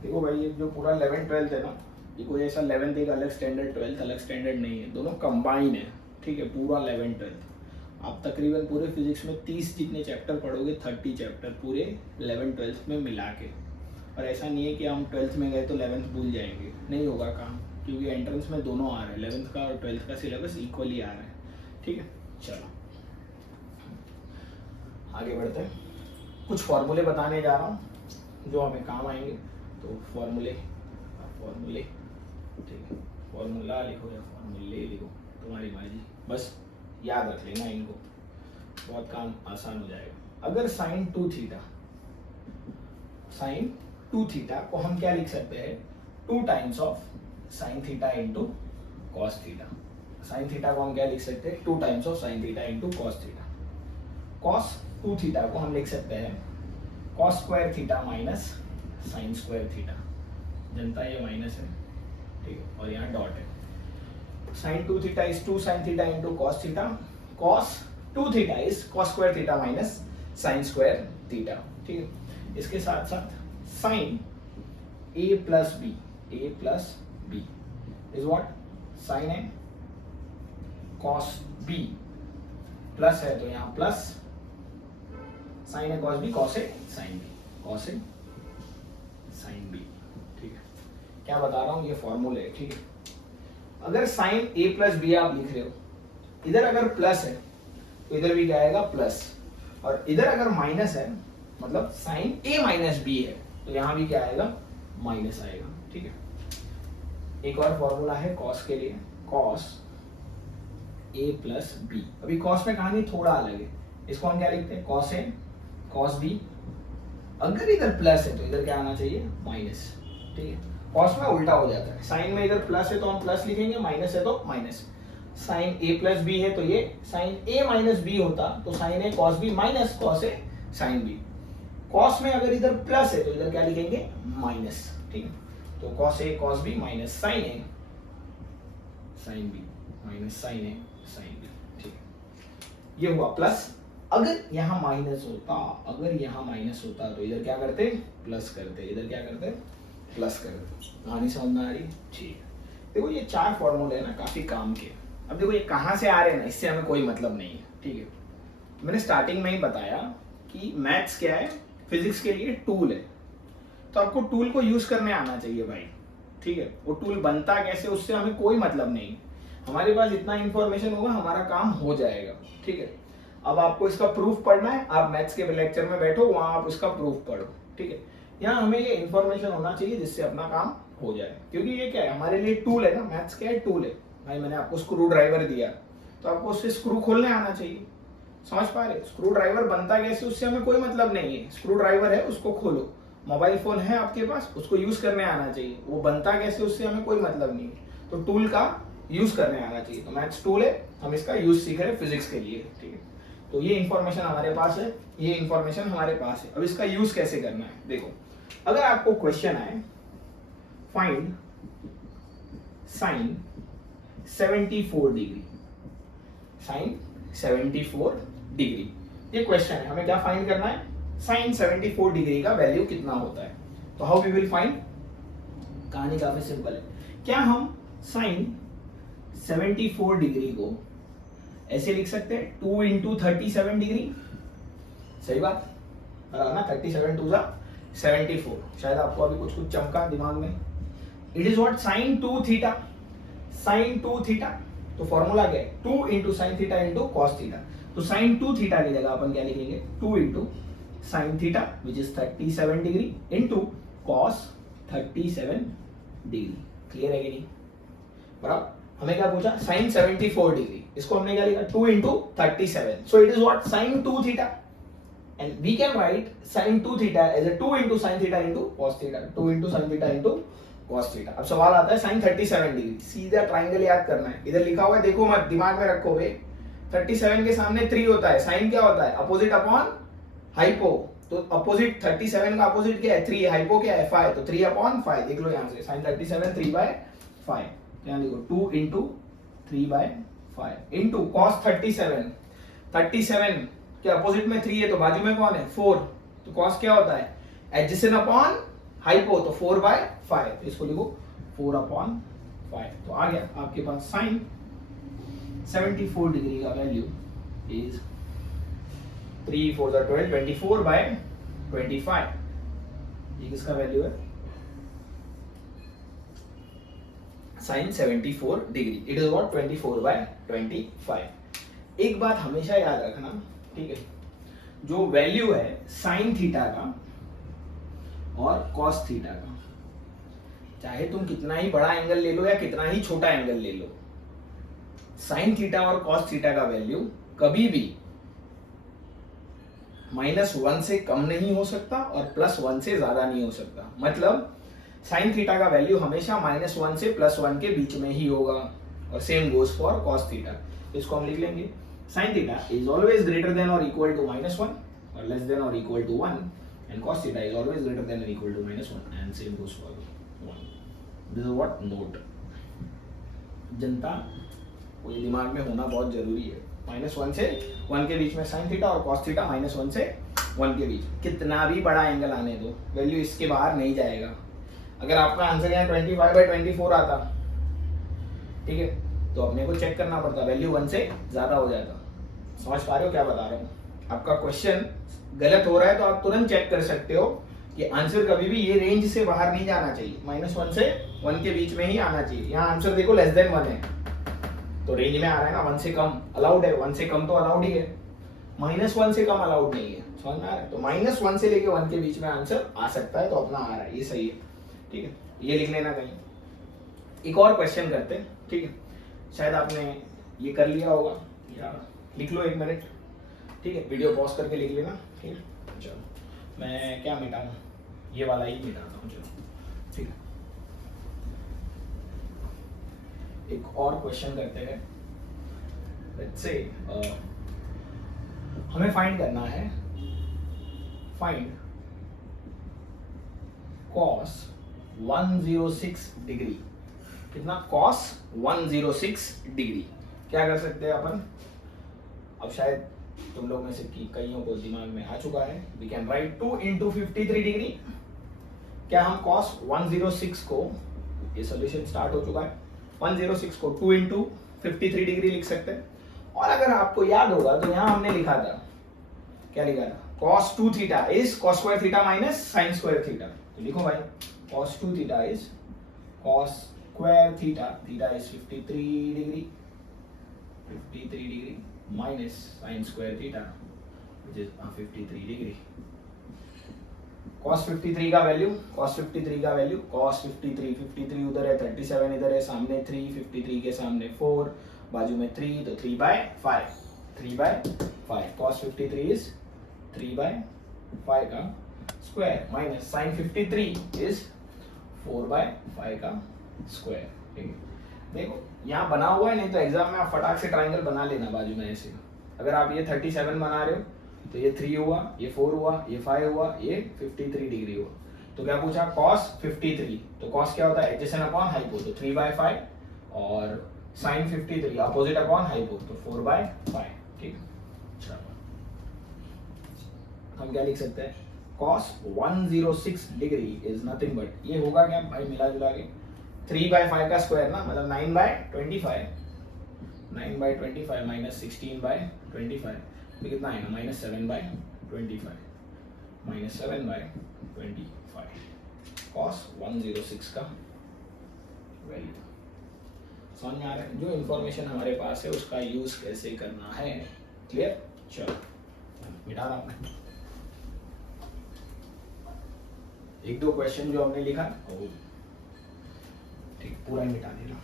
देखो भाई, ये जो पूरा 11th 12th है ना, ये कोई ऐसा 11th एक अलग स्टैंडर्ड, 12th अलग स्टैंडर्ड नहीं है, दोनों कंबाइन है, ठीक है। पूरा 11th 12th आप तकरीबन पूरे फिजिक्स में 30 जितने चैप्टर पढ़ोगे, 30 चैप्टर पूरे 11th 12th में मिला के। और ऐसा नहीं है कि हम 12th में गए तो 11th भूल जाएंगे, नहीं होगा काम, क्योंकि एंट्रेंस में दोनों आ रहा है, 11th का और 12th का सिलेबस इक्वली आ रहा है, ठीक है। चलो आगे बढ़ते हैं, कुछ फॉर्मूले बताने जा रहा हूँ जो हमें काम आएंगे। तो फॉर्मूले, ठीक है, फॉर्मूला लिखो या फॉर्मूले लिखो, तुम्हारी मर्जी, बस याद रख लेना इनको, बहुत काम आसान हो जाएगा। अगर साइन 2 थीटा को हम क्या लिख सकते हैं, 2 times of sine theta into cos theta. Sine theta को हम क्या लिख सकते हैं, 2 times of sine theta into cos theta. Cos 2 theta को हम लिख सकते हैं cos square theta minus sine square theta, जनता ये माइनस है, ठीक है, और यहाँ डॉट है। Sine 2 theta is 2 sine theta into cos theta, cos 2 theta is cos square theta minus sine square theta, ठीक है। इसके साथ साथ sine a plus B is what, sine है कॉस बी, प्लस है तो यहाँ प्लस, साइन है कॉस बी, कॉस है साइन बी, कॉस है साइन बी, ठीक है। क्या बता रहा हूँ, ये फॉर्मूले है, ठीक है। अगर साइन a प्लस बी आप लिख रहे हो, इधर अगर प्लस है तो इधर भी क्या आएगा प्लस, और इधर अगर माइनस है मतलब साइन a माइनस बी है तो यहाँ भी क्या आएगा, माइनस आएगा, ठीक है। एक और फॉर्मूला है कॉस के लिए, कॉस a प्लस बी। अभी कॉस में कहानी थोड़ा अलग है, इसको हम क्या लिखते हैं, कॉस ए कॉस बी। अगर इधर प्लस है तो इधर क्या आना चाहिए, माइनस, ठीक है। कॉस में उल्टा हो जाता है, साइन में इधर प्लस है तो हम प्लस लिखेंगे, माइनस है तो minus. Sine a plus B है तो ये साइन a माइनस बी होता, तो sine a cos B minus cos a sine B. Cos में अगर इधर प्लस है तो इधर क्या लिखेंगे, माइनस, ठीक है। तो cos a cos B minus sine a sine B minus sine a sine B, ठीक है। ये हुआ प्लस। अगर यहाँ माइनस होता, तो इधर क्या करते, प्लस करते, इधर क्या करते, प्लस करते। कहानी समझ में आ रही, ठीक है। देखो ये 4 फॉर्मूले हैं ना, काफी काम के। अब देखो ये कहाँ से आ रहे हैं ना, इससे हमें कोई मतलब नहीं है, ठीक है। मैंने स्टार्टिंग में ही बताया कि मैथ्स क्या है, फिजिक्स के लिए टूल है, तो आपको टूल को यूज करने आना चाहिए भाई, ठीक है। वो टूल बनता कैसे, उससे हमें कोई मतलब नहीं, हमारे पास इतना इंफॉर्मेशन होगा, हमारा काम हो जाएगा, ठीक है। अब आपको इसका प्रूफ पढ़ना है, आप मैथ्स के लेक्चर में बैठो, वहां आप इसका प्रूफ पढ़ो, ठीक है। यहाँ हमें ये इंफॉर्मेशन होना चाहिए जिससे अपना काम हो जाए, क्योंकि ये क्या है, हमारे लिए टूल है ना, मैथ्स क्या है, टूल है भाई। मैंने आपको स्क्रू ड्राइवर दिया तो आपको उससे स्क्रू खोलने आना चाहिए, समझ पा रहे। स्क्रू ड्राइवर बनता कैसे, उससे हमें कोई मतलब नहीं है, स्क्रू ड्राइवर है उसको खोलो। मोबाइल फोन है आपके पास, उसको यूज करने आना चाहिए, वो बनता कैसे उससे हमें कोई मतलब नहीं है। तो टूल का यूज करने आना चाहिए, तो मैथ्स टूल है, हम इसका यूज सीख रहे हैं फिजिक्स के लिए, ठीक है। तो ये इंफॉर्मेशन हमारे पास है, ये इंफॉर्मेशन हमारे पास है। अब इसका यूज कैसे करना है देखो, अगर आपको क्वेश्चन आए find sine 74 degree, sine 74 degree, ये क्वेश्चन है, हमें क्या फाइंड करना है, साइन 74 डिग्री का वैल्यू कितना होता है। तो हाउ वी विल फाइंड, कहानी काफी सिंपल है। क्या हम साइन 74 डिग्री को ऐसे लिख सकते हैं 2 इंटू 37 डिग्री, सही बात बराबर ना, 37 टू 74, शायद आपको अभी कुछ कुछ चमका दिमाग में। It is what sine 2 theta, sine 2 theta, तो फॉर्मूला क्या है 2 into sine theta into cos theta. तो साइन 2 थीटा की जगह अपन क्या लिखेंगे 2 into sine theta which is 37 degree into cos 37 degree. Clear है कि नहीं, बराबर। हमें क्या पूछा साइन 74 डिग्री, इसको हमने क्या लिखा 2 into 37, so it is what sine 2 theta, and we can write sine 2 theta as a 2 into sine theta into cos theta, 2 into sine theta into cos theta. अब सवाल आता है साइन 37 डिग्री, सीधा ट्राइंगल याद करना है, इधर लिखा हुआ है देखो मत, दिमाग में रखो बे, 37 के सामने 3 होता है, साइन क्या होता है अपोजिट अपॉन हाइपो, तो अपोजिट 37 का अपोजिट क्या है 3, हाइपो क्या है 5, तो 3 अपॉन 5, देख लो यहां से साइन 37 3/5, यहाँ लिखो 2 इंटू 3/5 इंटू कॉस 37, 37 के अपोजिट में 3 है तो बाजू में कौन है 4, तो कॉस क्या होता है एडजेसेंट अपॉन हाइपो, तो 4/5, तो इसको लिखो 4/5, तो आ गया आपके पास साइन 74 डिग्री का वैल्यू इज 3 4 12 24/25, ये किसका वैल्यू है sine 74 degree, it is what 24/25। एक बात हमेशा याद रखना, ठीक है, जो वैल्यू है साइन थीटा का और कॉस थीटा का, चाहे तुम कितना ही बड़ा एंगल ले लो या कितना ही छोटा एंगल ले लो, साइन थीटा और कॉस थीटा का वैल्यू कभी भी -1 से कम नहीं हो सकता और +1 से ज्यादा नहीं हो सकता। मतलब साइन थीटा का वैल्यू हमेशा -1 से +1 के बीच में ही होगा, और same goes for cos theta. इसको हम लिख लेंगे sine theta is always greater than और इक्वल टू -1 और लेस देन और equal to 1, and cos theta is always greater than और equal to -1 and same goes for 1। This is what note, जनता को ये दिमाग में होना बहुत जरूरी है। -1 से 1 के बीच में साइन थीटा और कॉस थीटा, -1 से 1 के बीच, कितना भी बड़ा एंगल आने दो वैल्यू इसके बाहर नहीं जाएगा। अगर आपका आंसर यहाँ 25/24 आता, ठीक है, तो अपने को चेक करना पड़ता, वैल्यू 1 से ज्यादा हो जाता। समझ पा रहे हो क्या बता रहा हूँ? आपका क्वेश्चन गलत हो रहा है तो आप तुरंत चेक कर सकते हो कि आंसर कभी भी ये रेंज से बाहर नहीं जाना चाहिए, -1 से 1 के बीच में ही आना चाहिए। यहाँ आंसर देखो लेस देन 1 है, तो रेंज में आ रहा है ना, 1 से कम अलाउड है, 1 से कम तो अलाउड ही है, -1 से कम अलाउड नहीं है। समझ में आ रहा है? तो -1 से लेके 1 के बीच में आंसर आ सकता है, तो अपना आ रहा है, ये सही है, ठीक है, ये लिख लेना कहीं। एक और क्वेश्चन करते हैं, ठीक है, शायद आपने ये कर लिया होगा या लिख लो 1 मिनट, ठीक है, वीडियो पॉज करके लिख लेना, ठीक है। चलो मैं क्या मिटाऊं, ये वाला ही मिटाता हूँ, चलो ठीक है। एक और क्वेश्चन करते हैं, लेट्स से हमें फाइंड करना है, फाइंड cos 106 डिग्री, कितना cos 106 डिग्री, क्या कर सकते हैं अपन, अब शायद तुम लोग में से कईयों को दिमाग में आ चुका है, we can write 2 into 53 degree. क्या हम cos 106 को, ये सोल्यूशन स्टार्ट हो चुका है, 106 को 2 इंटू 53 डिग्री लिख सकते हैं। और अगर आपको याद होगा तो यहाँ हमने लिखा था, क्या लिखा था, cos 2 theta is cos square theta minus sine square theta, तो लिखो भाई cos 2 theta is cos square theta, theta is 53 degree, 53 degree minus sine square theta which is 53 degree. cos 53 का वैल्यू, cos 53 का वैल्यू, cos 53 उधर है, 37 इधर है, सामने 3, 53 के सामने 4, बाजू में 3, तो 3/5, 3/5, cos 53 इज 3/5 का स्क्वायर माइनस साइन 53 इज 4/5 का स्क्वायर, ठीक है। देखो यहाँ बना हुआ है, नहीं तो एग्जाम में आप फटाक से ट्राइंगल बना लेना बाजू में ऐसे, अगर आप ये 37 बना रहे हो तो ये 3 हुआ, ये 4 हुआ, ये 5 हुआ, ये 53 डिग्री हुआ। तो क्या पूछा, cos 53, तो cos क्या होता है, एडजेसेंट अपॉन हाइपो, तो 3/5, और sin 53 अपोजिट अपॉन हाइपो, तो 4/5। ठीक है, चलो हम क्या लिख सकते हैं, cos 106 degree is nothing but, ये होगा क्या भाई मिला जुला के 3/5 का स्क्वायर ना, मतलब 9/25, 9/25 माइनस 16/25, तो कितना आएगा, -7/25, -7/25 cos 106 का वैल्यू। समझ में आ रहा है, जो इंफॉर्मेशन हमारे पास है उसका यूज कैसे करना है, क्लियर। चलो मिटा रहा हूं मैं एक दो क्वेश्चन जो हमने लिखा, ठीक पूरा ही मिटा दे रहा हूं।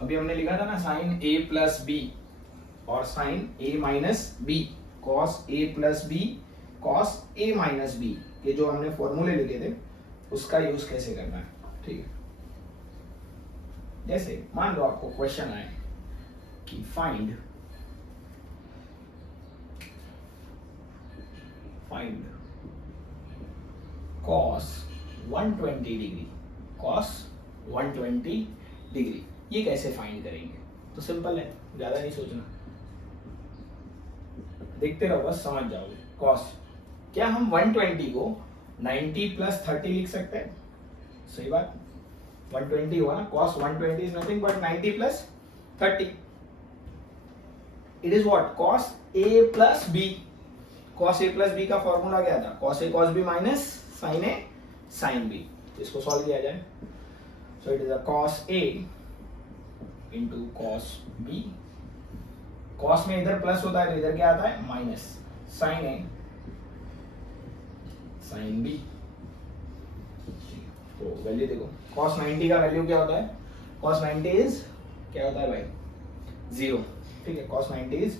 अभी हमने लिखा था ना साइन a प्लस बी और sine a minus B, cos a plus B, cos a minus B, ये जो हमने फॉर्मूले लिखे थे उसका यूज कैसे करना है। ठीक है, जैसे मान लो आपको क्वेश्चन आए कि find cos 120 degree, cos 120 degree, ये कैसे फाइंड करेंगे। तो सिंपल है, ज्यादा नहीं सोचना, देखते रहो बस समझ जाओगे। cos, क्या हम 120 को 90 प्लस 30 लिख सकते हैं, सही बात, 120 हुआ ना, cos 120 is nothing but 90 plus 30, it is what, cos a plus b। cos a plus b का फॉर्मूला क्या था, cos a cos b minus sin a sin b, इसको सॉल्व किया जाए, सो it is a cos a into cos b, cos में इधर प्लस होता है तो इधर क्या आता है minus, sin a sin b। तो वैल्यू देखो, cos 90 का वैल्यू क्या होता है, cos 90 इज क्या होता है भाई, 0। ठीक है, cos 90 is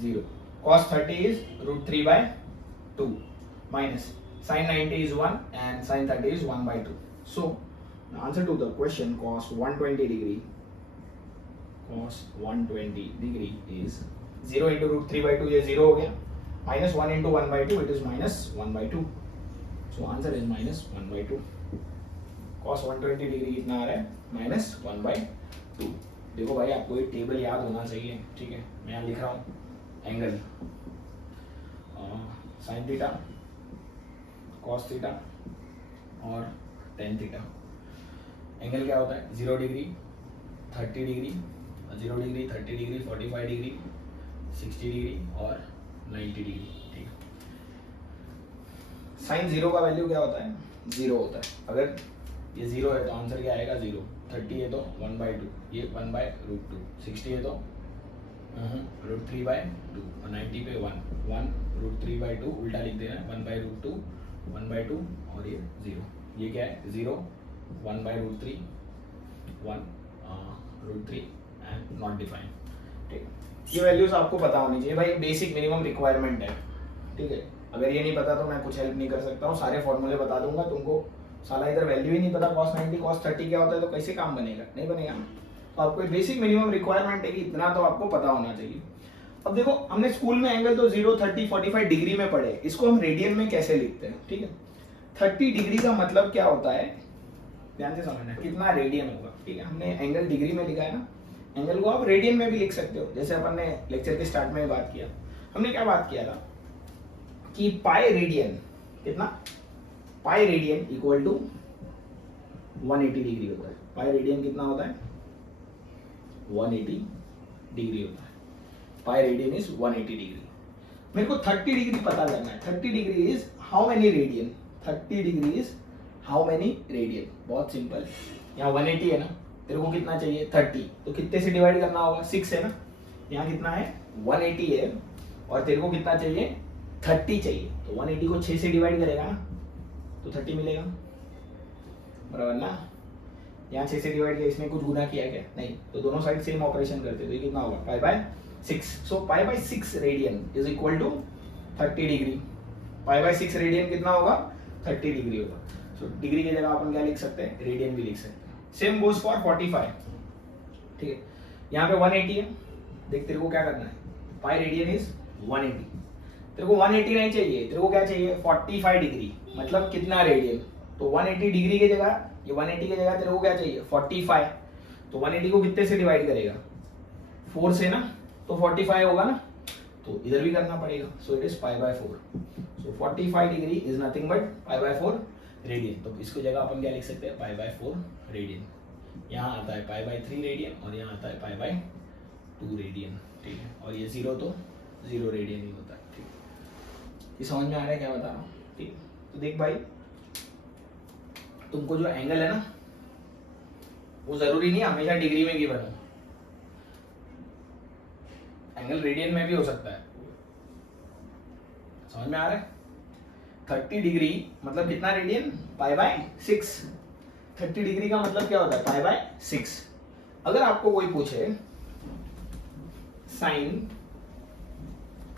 0, cos 30 is √3/2 minus sin 90 is 1 and sin 30 is 1/2. So the answer to the question cos 120 degree is 0 into √3/2, ये 0 हो गया, minus 1 into 1/2, it is -1/2. So answer is -1/2. cos 120 degree कितना आ रहा है, -1/2। देखो भाई आपको ये टेबल याद होना चाहिए, ठीक है, मैं यहाँ लिख रहा हूँ, angle sin theta, cos theta और tan थीटा। एंगल क्या होता है, 0 degree, 30 degree, 0 degree, 30 degree, 45 degree, 60 degree और 90 डिग्री। ठीक, साइन 0 का वैल्यू क्या होता है, 0 होता है। अगर ये 0 है तो आंसर क्या आएगा 0, 30 है तो 1/2, ये 1/√2, 60 है तो √3/2 और 90 पे 1 √3/2 उल्टा लिख देना है, 1/√2, 1/2 और ये 0, ये क्या है 0, 1/√3, 1√3 एंड नॉट डिफाइंड। ठीक, ये वैल्यूज आपको पता होनी चाहिए भाई, बेसिक मिनिमम रिक्वायरमेंट है। ठीक है, अगर ये नहीं पता तो मैं कुछ हेल्प नहीं कर सकता हूँ, सारे फॉर्मूले बता दूंगा तुमको, साला इधर वैल्यू ही नहीं पता, cos 90 cos 30 क्या होता है, तो कैसे काम बनेगा, नहीं बनेगा। तो आपको बेसिक मिनिमम रिक्वायरमेंट है कि इतना तो आपको पता होना चाहिए। अब देखो हमने स्कूल में एंगल तो 0, 30, 45 डिग्री में पढ़े, इसको हम रेडियन में कैसे लिखते हैं। ठीक है, 30 डिग्री का मतलब क्या होता है, ध्यान से समझना, कितना रेडियन होगा। ठीक है, हमने एंगल डिग्री में लिखा है ना, एंगल को आप रेडियन में भी लिख सकते हो, जैसे अपन ने लेक्चर के स्टार्ट में बात किया। हमने क्या बात किया था कि पाई रेडियन कितना, pi radian equal to 180 degree होता है। पाई रेडियन कितना होता है, 180 डिग्री होता है। Pi radian is 180 degree. मेरे को 30 डिग्री पता करना है, 30 degree is how many radian, 30 degree is how many radian. बहुत सिंपल, यहाँ 180 है ना, तेरे को कितना चाहिए 30, तो कितने से डिवाइड करना होगा, 6 है ना, यहाँ कितना है 180 है और तेरे को कितना चाहिए 30 चाहिए, तो 180 को 6 से डिवाइड करेगा ना तो 30 मिलेगा, बराबर ना। यहाँ 6 से डिवाइड किया, इसमें कुछ गुना किया क्या, नहीं, तो दोनों साइड सेम ऑपरेशन करते, तो ये कितना होगा π/6। So π/6 radian is equal to 30 degree. π/6 radian कितना होगा 30 डिग्री होगा। सो डिग्री की जगह अपन क्या लिख सकते हैं, रेडियन भी लिख सकते हैं। Same goes for 45। ठीक है, यहाँ पे 180 है, देख तेरे को क्या करना है, पाई रेडियन इज 180, तेरे को 180 नहीं चाहिए, तेरे को क्या चाहिए 45 डिग्री, मतलब कितना रेडियन, तो 180 डिग्री की जगह, ये 180 की जगह तेरे को क्या चाहिए 45, तो 180 को कितने से डिवाइड करेगा 4 से ना, तो 45 होगा ना, तो इधर भी करना पड़ेगा, सो it is pi by 4, so 45 degree is nothing but pi by 4 radian, तो इसको जगह अपन क्या लिख सकते हैं पाई बाय 4 रेडियन, यहाँ आता है पाई बाय 3 रेडियन और यहाँ आता है पाई बाय 2 रेडियन, ठीक है, और ये 0 तो 0 रेडियन ही होता है, ठीक है, ये समझ में आ रहा है क्या बता रहा हूँ, ठीक, तो देख भाई तुमको जो एंगल है ना वो जरूरी नहीं हमेशा डिग्री में गिवन हो, एंगल रेडियन में भी हो सकता है, समझ में आ रहा है, 30 डिग्री मतलब कितना रेडियन पाई बाय 6, 30 डिग्री का मतलब क्या होता है पाई बाय 6, अगर आपको कोई पूछे साइन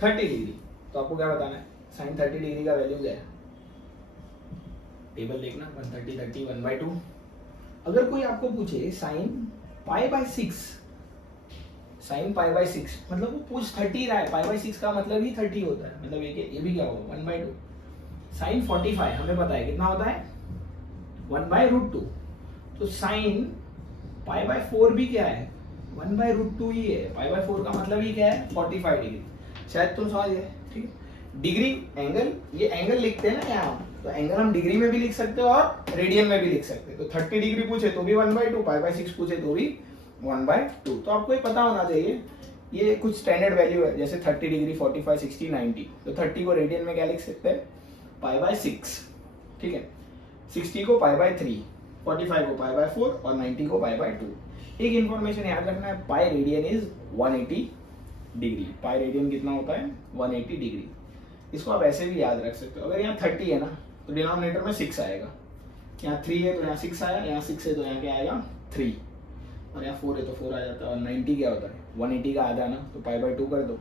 30 डिग्री तो आपको क्या बताना है, साइन 30 डिग्री का वैल्यू क्या है, टेबल देखना 130 30 1/2, अगर कोई आपको पूछे sine pi by 6, sine pi by 6 मतलब वो पूछ 30 रहा है, पाई बाय 6 का मतलब ही 30 होता है, मतलब ये भी क्या होगा 1/2, साइन 45 हमें पता है कितना होता है 1/√2, तो साइन पाई बाय 4 भी क्या है 1/√2 ही है, पाई बाय 4 का मतलब ही क्या है 45 डिग्री, शायद तुम समझ गए, ठीक है, डिग्री एंगल, ये एंगल लिखते हैं ना यहाँ, तो एंगल हम डिग्री में भी लिख सकते हैं और रेडियन में भी लिख सकते हैं, तो 30 डिग्री पूछे तो भी 1/2, पाई बाय 6 पूछे तो भी 1/2, तो आपको ये पता होना चाहिए, ये कुछ स्टैंडर्ड वैल्यू है, जैसे 30 डिग्री 45 60 90, तो 30 को रेडियन में क्या लिख सकते हैं पाई बाय 6, ठीक है, 60 को पाई बाय 3, 45 को पाई बाय 4 और 90 को पाई बाय 2, एक इन्फॉर्मेशन याद रखना है, pi radian is 180 degree, pi radian कितना होता है 180 डिग्री, इसको आप ऐसे भी याद रख सकते हो, अगर यहाँ 30 है ना तो डिनोमिनेटर में 6 आएगा, यहाँ 3 है तो यहाँ 6 आया, यहाँ 6 है तो यहाँ क्या आएगा 3, और यहाँ 4 है तो 4 आ जाता है, और 90 क्या होता है 180 का आधा ना, तो पाई बाय 2 कर दो,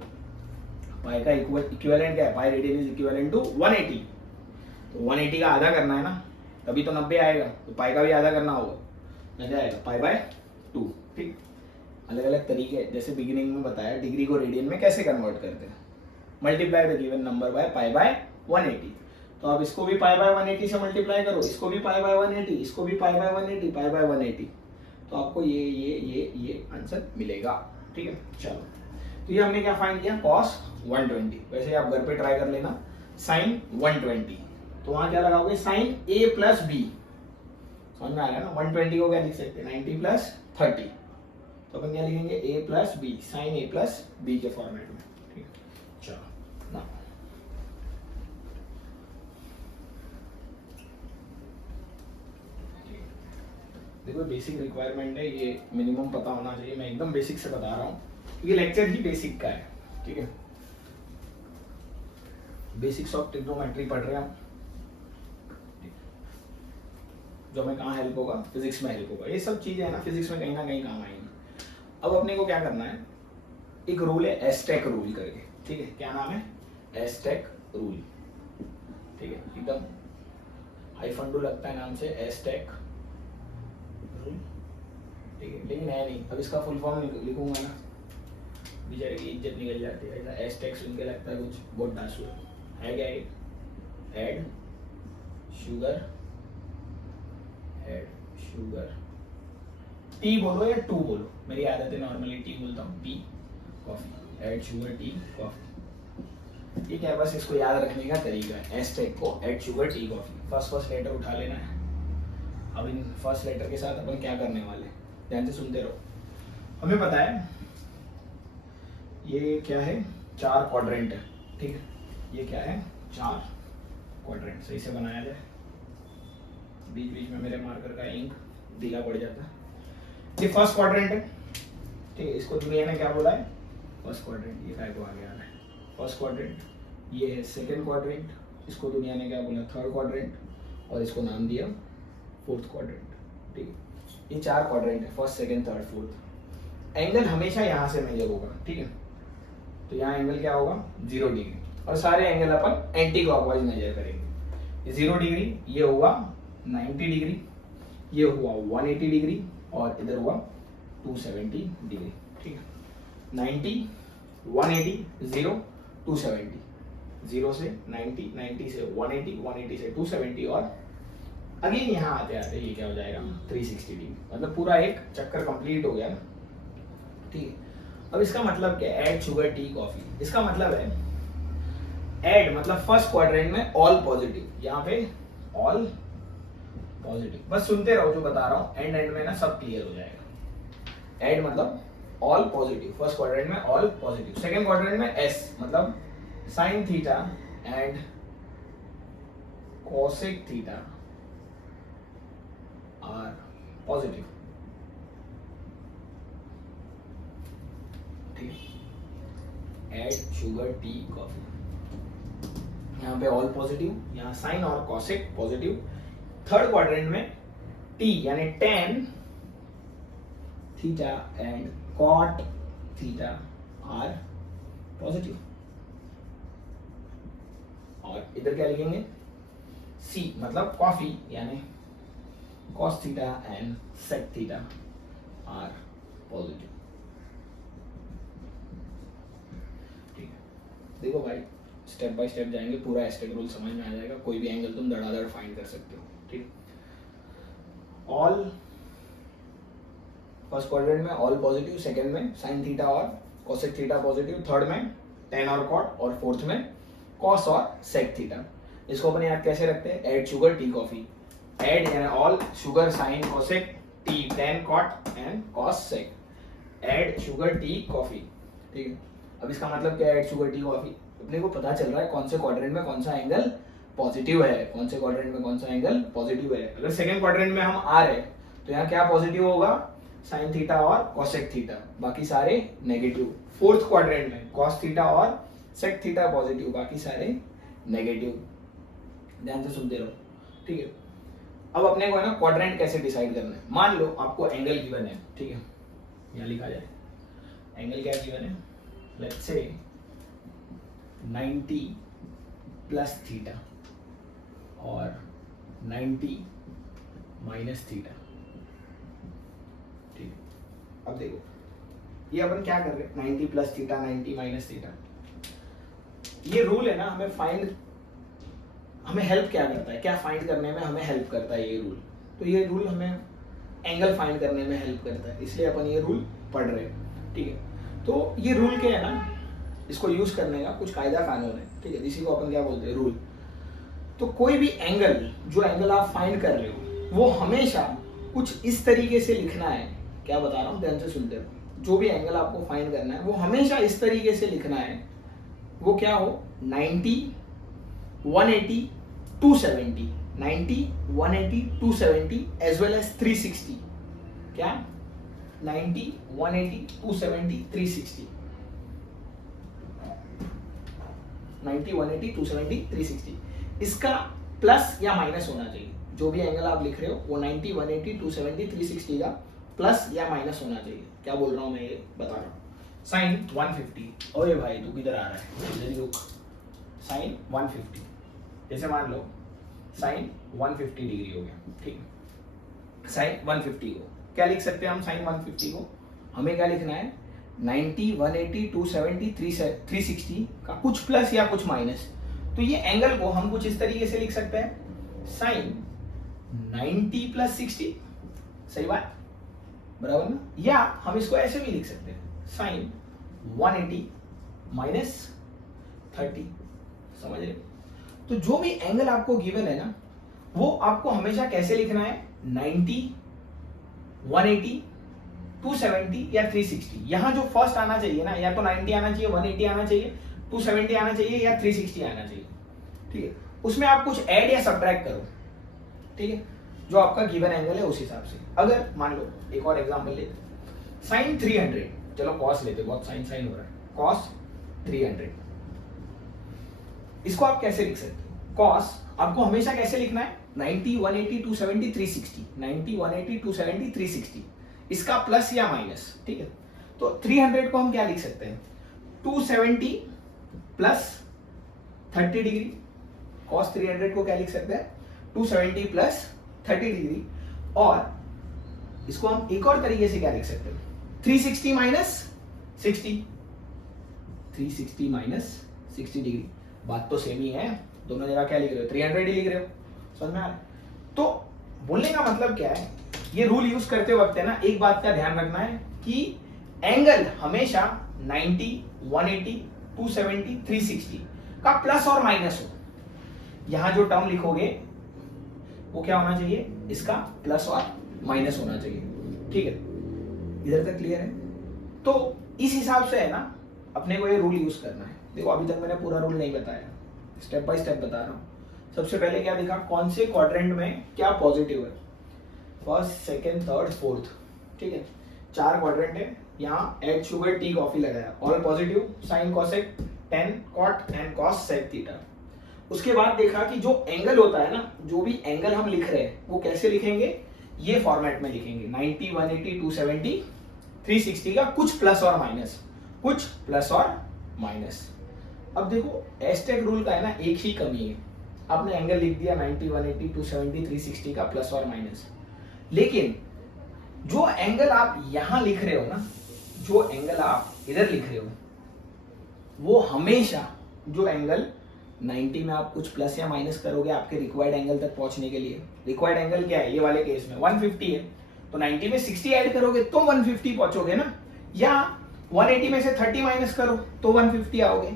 पाई का इक्विवेलेंट क्या है, pi radian is equivalent to 180, तो 180 का आधा करना है ना, तभी तो 90 आएगा, तो पाई का भी आधा करना होगा, क्या आएगा पाई बाय 2, ठीक, अलग अलग तरीके, जैसे बिगिनिंग में बताया डिग्री को रेडियन में कैसे कन्वर्ट करते हैं, multiply the given number by pi by 180, तो आप इसको भी पाई बाय 180 से मल्टीप्लाई करो, इसको भी पाई बाय 180, इसको भी पाई बाय 180, पाई बाय 180, तो आपको ये आंसर मिलेगा, ठीक है, चलो, तो ये हमने क्या फाइंड किया cos 120, वैसे आप घर पे ट्राई कर लेना, sin 120, तो वहां क्या लगाओगे sin a प्लस बी, समझ में आ रहा है ना, 120 को क्या लिख सकते हैं 90 प्लस 30, तो अपन क्या लिखेंगे a plus B, sin a plus B के फॉर्मेट में, ठीक है, चलो ना, देखो बेसिक रिक्वायरमेंट है, ये मिनिमम पता होना चाहिए, मैं एकदम बेसिक से बता रहा हूँ, ये लेक्चर ही बेसिक का है, ठीक है, बेसिक्स ऑफ ट्रिग्नोमेट्री पढ़ रहे हैं हम, जो हमें कहाँ हेल्प होगा फिजिक्स में हेल्प होगा, ये सब चीजें है ना फिजिक्स में कहीं ना कहीं काम आएंगी। अब अपने को क्या करना है, एक रूल है एस्टेक रूल करके, ठीक है, क्या नाम है एस्टेक रूल, ठीक है, एकदम हाई फंडू लगता है नाम से एस्टेक रूल, ठीक है, लेकिन है नहीं, अब इसका फुल फॉर्म लिखूंगा ना बेचारे की इज्जत निकल जाती है, ऐसा एस्टेक सुन के लगता है कुछ बहुत डांसू है, क्या है add sugar, add sugar, T बोलो या टू बोलो, मेरी आदत है नॉर्मली टी बोलता हूँ, T coffee, add sugar tea coffee, ठीक है, बस इसको याद रखने का तरीका है, एस्टेक को add sugar tea coffee, first letter उठा लेना है। अब इन फर्स्ट लेटर के साथ अपन क्या करने वाले, ध्यान से सुनते रहो, हमें पता है ये क्या है 4 क्वाड्रेंट है, ठीक है, ये क्या है 4 क्वाड्रेंट, सही से बनाया जाए, बीच बीच में मेरे मार्कर का इंक ढीला पड़ जाता है, ये फर्स्ट क्वाड्रेंट है, ठीक है, इसको दुनिया ने क्या बोला है फर्स्ट क्वाड्रेंट, ये टाइप आगे आ रहा है फर्स्ट क्वाड्रेंट, ये है सेकंड क्वाड्रेंट, इसको दुनिया ने क्या बोला थर्ड क्वाड्रेंट, और इसको नाम दिया फोर्थ क्वाड्रेंट, ठीक है, ये 4 क्वाड्रेंट है, first second third fourth, angle हमेशा यहाँ से मेजर होगा, ठीक है, तो यहाँ एंगल क्या होगा 0 डिग्री, और सारे एंगल अपन एंटी क्लॉकवाइज मेजर करेंगे, 0 डिग्री, ये हुआ 90 डिग्री, ये हुआ 180 डिग्री, और इधर हुआ 270 डिग्री, ठीक है, 90, 180, 0, 270, 0 से 90, 90 से 180, 180 से 270 और अगेन यहाँ आते आते ये क्या हो जाएगा 360 डिग्री, मतलब पूरा एक चक्कर कंप्लीट हो गया ना, ठीक है। अब इसका मतलब क्या है, ऐड शुगर टी कॉफी, इसका मतलब है ऐड मतलब फर्स्ट क्वाड्रेंट में ऑल पॉजिटिव, यहाँ पे ऑल पॉजिटिव, बस सुनते रहो जो बता रहा हूँ, एंड में ना सब क्लियर हो जाएगा। ऐड मतलब ऑल पॉजिटिव, फर्स्ट क्वाड्रेंट में ऑल पॉजिटिव, सेकंड क्वाड्रेंट में एस मतलब sine theta and cosec theta are positive, ठीक है। ऐड शुगर टी कॉफी, यहाँ पे ऑल पॉजिटिव, यहाँ साइन और कॉसेक पॉजिटिव, थर्ड क्वाड्रेंट में टी यानी tan theta and cot theta are positive, और इधर क्या लिखेंगे सी मतलब कॉफी यानी cos theta and sec theta are positive, ठीक है। देखो भाई स्टेप बाय स्टेप जाएंगे, पूरा एस्टेक रूल समझ में आ जाएगा, कोई भी एंगल तुम धड़ाधड़ फाइंड कर सकते हो, ठीक। ऑल फर्स्ट क्वाड्रेंट में ऑल पॉजिटिव, सेकंड में साइन थीटा और कोसेक थीटा पॉजिटिव, थर्ड में टेन और कॉट, और फोर्थ में कॉस और सेक थीटा। इसको अपन याद कैसे रखते हैं, add sugar tea coffee, add यानी all sugar sine cosec tea tan cot and cos sec, add sugar tea coffee, ठीक है। अब इसका मतलब क्या है, ऐड शुगर टी कॉफी, अपने को पता चल रहा है कौन से क्वाड्रेंट में कौन सा एंगल पॉजिटिव है, कौन से क्वाड्रेंट में कौन सा एंगल पॉजिटिव है। अगर सेकंड क्वाड्रेंट में हम आ रहे तो यहाँ क्या पॉजिटिव होगा, साइन थीटा और कोसेक थीटा, बाकी सारे नेगेटिव। फोर्थ क्वाड्रेंट में कॉस थीटा और सेक थीटा पॉजिटिव, बाकी सारे नेगेटिव। ध्यान से सुनते रहो, ठीक है। अब अपने को है ना क्वाड्रेंट कैसे डिसाइड करना है, मान लो आपको एंगल गिवन है, ठीक है, यहाँ लिखा जाए एंगल क्या गिवन है, लेट्स से 90 प्लस थीटा और 90 माइनस थीटा, ठीक है। अब देखो ये अपन क्या कर रहे हैं, 90 प्लस थीटा 90 माइनस थीटा, ये रूल है ना हमें हेल्प क्या करता है, क्या फाइंड करने में हमें हेल्प करता है ये रूल। तो ये रूल हमें एंगल फाइंड करने में हेल्प करता है, इसलिए अपन ये रूल पढ़ रहे हैं, ठीक है। तो ये रूल क्या है ना, इसको यूज करने का कुछ कायदा कानून है, ठीक है, इसी को अपन क्या बोलते हैं, रूल। तो कोई भी एंगल, जो एंगल आप फाइंड कर रहे हो वो हमेशा कुछ इस तरीके से लिखना है, क्या बता रहा हूँ ध्यान से सुनते रहो, जो भी एंगल आपको फाइंड करना है वो हमेशा इस तरीके से लिखना है, वो क्या हो 90 180 270, 90 180 270 एज वेल एज 360, क्या 90 180 270 360, 90 180 270 360, इसका प्लस या माइनस होना चाहिए, जो भी एंगल आप लिख रहे हो वो 90 180 270 360 का प्लस या माइनस होना चाहिए। क्या बोल रहा हूँ मैं, ये बता रहा हूँ। साइन 150, ओए भाई तू किधर आ रहा है, इधर ही रुक। साइन 150, जैसे मान लो साइन 150 डिग्री हो गया, ठीक है। साइन 150 को क्या लिख सकते हैं हम, साइन 150 को हमें क्या लिखना है, 90 180 270 360 का कुछ प्लस या कुछ माइनस। तो ये एंगल को हम कुछ इस तरीके से लिख सकते हैं, साइन 90 प्लस 60, सही बात, बराबर ना। या हम इसको ऐसे भी लिख सकते हैं, साइन 180 माइनस 30, समझ रहे। तो जो भी एंगल आपको गिवन है ना, वो आपको हमेशा कैसे लिखना है, 90 180 270 या 360। यहाँ जो फर्स्ट आना चाहिए ना, या तो 90 आना चाहिए, 180 आना चाहिए, 270 आना चाहिए या 360 आना चाहिए, ठीक है। उसमें आप कुछ ऐड या सब्ट्रैक्ट करो, ठीक है, जो आपका गिवन एंगल है उस हिसाब से। अगर मान लो एक और एग्जांपल लेते, साइन 300, चलो कॉस लेते, बहुत साइन साइन हो रहा है, कॉस 300, इसको आप कैसे लिख सकते हो, कॉस आपको हमेशा कैसे लिखना है, 90 180 270 360, 90 180 270 360, इसका प्लस या माइनस, ठीक है। तो 300 को हम क्या लिख सकते हैं, 270 प्लस 30 डिग्री, कॉस 300 को क्या लिख सकते हैं, 270 प्लस 30 डिग्री। और इसको हम एक और तरीके से क्या लिख सकते हैं, 360 माइनस 60, 360 माइनस 60 डिग्री, बात तो सेम ही है, दोनों जगह क्या लिख रहे हो, 300 ही लिख रहे हो, समझ में आ रहा है। तो बोलने का मतलब क्या है, ये रूल यूज करते वक्त है ना, एक बात का ध्यान रखना है कि एंगल हमेशा 90, 180, 270, 360 का प्लस और माइनस हो। यहां जो टर्म लिखोगे वो क्या होना चाहिए, इसका प्लस और माइनस होना चाहिए, ठीक है, इधर तक क्लियर है। तो इस हिसाब से है ना अपने को ये रूल यूज करना है। देखो अभी तक मैंने पूरा रूल नहीं बताया, स्टेप बाय स्टेप बता रहा हूँ। सबसे पहले क्या देखा, कौन से क्वाड्रेंट में क्या पॉजिटिव है, फर्स्ट, सेकेंड, थर्ड, फोर्थ, ठीक है, 4 क्वाड्रेंट है। यहाँ एड शुगर टी कॉफी लगाया, all positive, sine cosec tan cot and cos sec theta. उसके बाद देखा कि जो एंगल होता है ना, जो भी एंगल हम लिख रहे हैं वो कैसे लिखेंगे, ये फॉर्मेट में लिखेंगे, 90, 180, 270, 360 का कुछ प्लस और माइनस, कुछ प्लस और माइनस। अब देखो एस्टेक रूल का है ना एक ही कमी है, आपने एंगल लिख दिया 90, 180, 270, 360 का प्लस और माइनस, लेकिन जो एंगल आप यहां लिख रहे हो ना, जो एंगल आप इधर लिख रहे हो, वो हमेशा जो एंगल 90 में आप कुछ प्लस या माइनस करोगे आपके रिक्वायर्ड एंगल तक पहुंचने के लिए, रिक्वायर्ड एंगल क्या है, ये वाले केस में 150 है, तो 90 में 60 ऐड करोगे तो 150 पहुंचोगे ना, या 180 में से 30 माइनस करो तो 150 आओगे।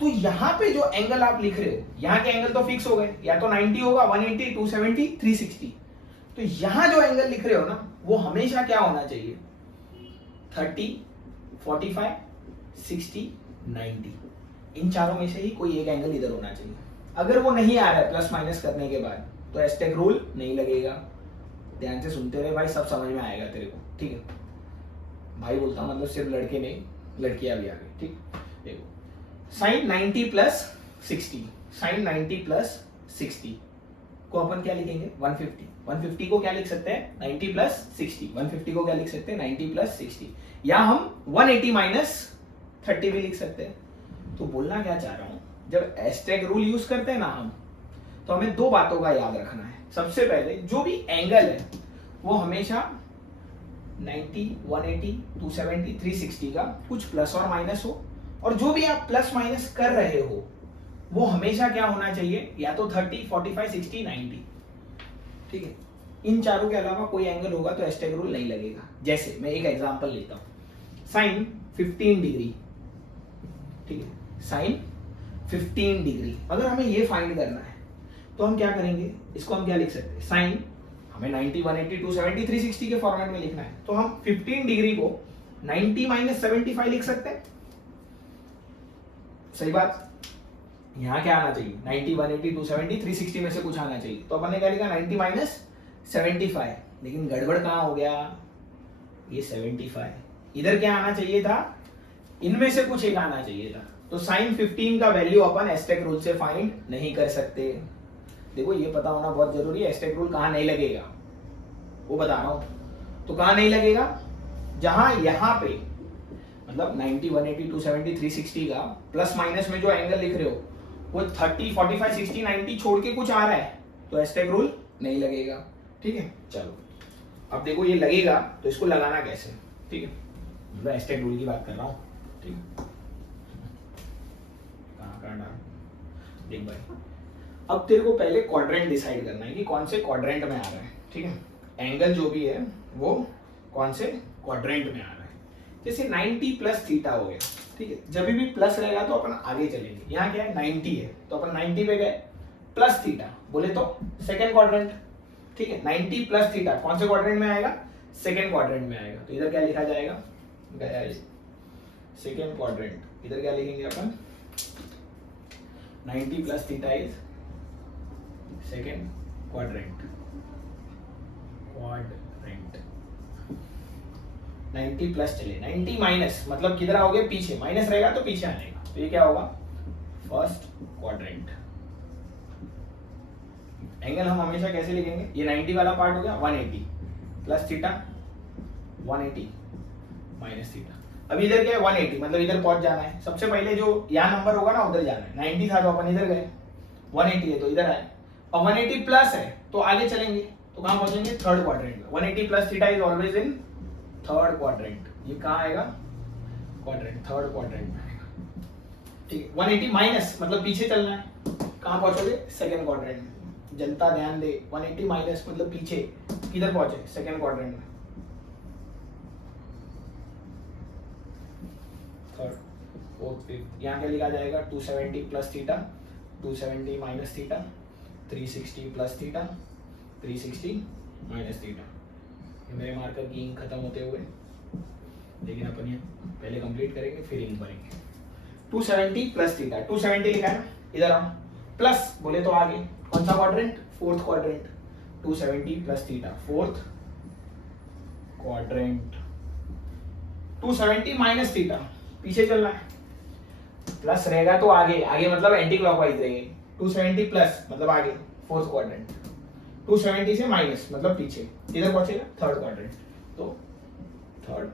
तो यहाँ पे जो एंगल आप लिख रहे हो, यहाँ के एंगल तो फिक्स हो गए, या तो 90 होगा, 180, 270, 360। तो यहाँ जो एंगल लिख रहे हो ना वो हमेशा क्या होना चाहिए, 30, 45, 60, 90, इन चारों में से ही कोई एक एंगल इधर होना चाहिए। अगर वो नहीं आ रहा है प्लस माइनस करने के बाद तो एस्टेक रूल नहीं लगेगा। ध्यान से सुनते रहे भाई, सब समझ में आएगा तेरे को, ठीक है। भाई बोलता हूं मतलब सिर्फ लड़के नहीं, लड़कियां भी आ गई, ठीक। देखो साइन 90 प्लस 60, साइन 90 प्लस 60 को अपन क्या लिखेंगे, 150। 150 को क्या लिख सकते हैं, 90 प्लस 60। 150 को क्या लिख सकते हैं, 90 प्लस 60, या हम 180 माइनस 30 भी लिख सकते हैं। तो बोलना क्या चाह रहा हूं, जब एस्टेक रूल यूज करते हैं ना हम, तो हमें दो बातों का याद रखना है। सबसे पहले जो भी एंगल है वो हमेशा 90, 180, 270, 360 का कुछ प्लस और माइनस हो, और जो भी आप प्लस माइनस कर रहे हो वो हमेशा क्या होना चाहिए, या तो 30, 45, 60, 90, ठीक है। इन चारों के अलावा कोई एंगल होगा तो एस्टेक रूल नहीं लगेगा। जैसे मैं एक एग्जांपल लेता हूं, साइन 15 डिग्री, ठीक है, साइन 15 डिग्री। अगर हमें ये फाइंड करना है तो हम क्या करेंगे, इसको हम क्या लिख सकते हैं, साइन हमें 90, 180, 270, 360 के फॉर्मेट में लिखना है, तो हम 15 डिग्री को 90 माइनस 75 लिख सकते हैं। सही बात, यहां क्या आना चाहिए, 90, 180, 270, 360 में से कुछ आना चाहिए, तो अपन ने क्या लिखा, 90 माइनस 75। लेकिन गड़बड़ कहां हो गया, ये 75 इधर क्या आना चाहिए था, इनमें से कुछ एक आना चाहिए था। तो साइन 15 का वैल्यू अपन एस्टेक रूल से फाइंड नहीं कर सकते। देखो ये पता होना बहुत जरूरी है, एस्टेक रूल कहां नहीं लगेगा वो बता रहा हूं। तो कहां नहीं लगेगा, जहां यहां पे मतलब 90, 180, 270, 360 का प्लस माइनस में जो एंगल लिख रहे हो वो 30, 45, 60, 90 छोड़ के कुछ आ रहा है तो एस्टेक रूल नहीं लगेगा, ठीक है। चलो अब देखो ये लगेगा तो इसको लगाना कैसे, ठीक है, मैं एस्टेक रूल की बात कर रहा हूं, ठीक है। कहां डाल देख भाई, अब तेरे को पहले क्वाड्रेंट डिसाइड करना है कि कौन से क्वाड्रेंट में आ रहा है, ठीक है। एंगल जो भी है वो कौन से क्वाड्रेंट में आ रहा है। जैसे 90 प्लस थीटा हो गया, ठीक है, जब भी प्लस रहेगा तो अपन आगे चलेंगे। यहाँ क्या है, 90 है तो अपन 90 पे गए, प्लस थीटा बोले तो सेकेंड क्वाड्रेंट, ठीक है। 90 प्लस थीटा कौन से क्वाड्रेंट में आएगा, सेकेंड क्वाड्रेंट में आएगा, तो इधर क्या लिखा जाएगा, सेकेंड क्वाड्रेंट। इधर क्या लिखेंगे अपन, 90 plus theta is second quadrant, 90 plus चले, 90 माइनस मतलब किधर आओगे, पीछे, माइनस रहेगा तो पीछे आएगा, तो ये क्या होगा, फर्स्ट क्वाड्रेंट। एंगल हम हमेशा कैसे लिखेंगे, ये 90 वाला पार्ट हो गया, 180 प्लस थीटा, 180 माइनस थीटा। अब इधर क्या है, 180 मतलब इधर पहुंच जाना है। सबसे पहले जो यहाँ नंबर होगा ना उधर जाना है, 90 था तो अपन इधर गए, 180 है तो इधर आए, और 180 प्लस है तो आगे चलेंगे, तो कहां पहुंचेंगे, थर्ड क्वाड्रेंट में। 180 plus theta is always in third quadrant. ये कहां आएगा, क्वाड्रेंट, थर्ड क्वाड्रेंट में आएगा, ठीक है। 180 माइनस मतलब पीछे चलना है, कहाँ पहुंचोगे, सेकंड क्वाड्रेंट में। जनता ध्यान दे, 180 माइनस मतलब पीछे, किधर पहुंचे, सेकंड क्वाड्रेंट में, थर्ड फोर्थ फिफ्थ। यहाँ क्या लिखा जाएगा, 270 plus theta, 270 minus theta, 360 plus theta, 360 minus theta. ये मेरे मार्कर की इंक खत्म होते हुए, लेकिन अपन ये पहले कंप्लीट करेंगे फिर इंक भरेंगे। 270 प्लस थीटा, 270 लिखा है ना, इधर आओ, प्लस बोले तो आगे कौन सा quadrant, fourth quadrant. 270 plus theta, fourth quadrant. 270 minus theta, पीछे चलना है, प्लस रहेगा तो आगे, आगे मतलब एंटी क्लॉकवाइज रहेंगे। 270 प्लस मतलब आगे, फोर्थ क्वाड्रेंट। 270 से माइनस मतलब पीछे, इधर पहुंचेगा थर्ड क्वाड्रेंट, तो थर्ड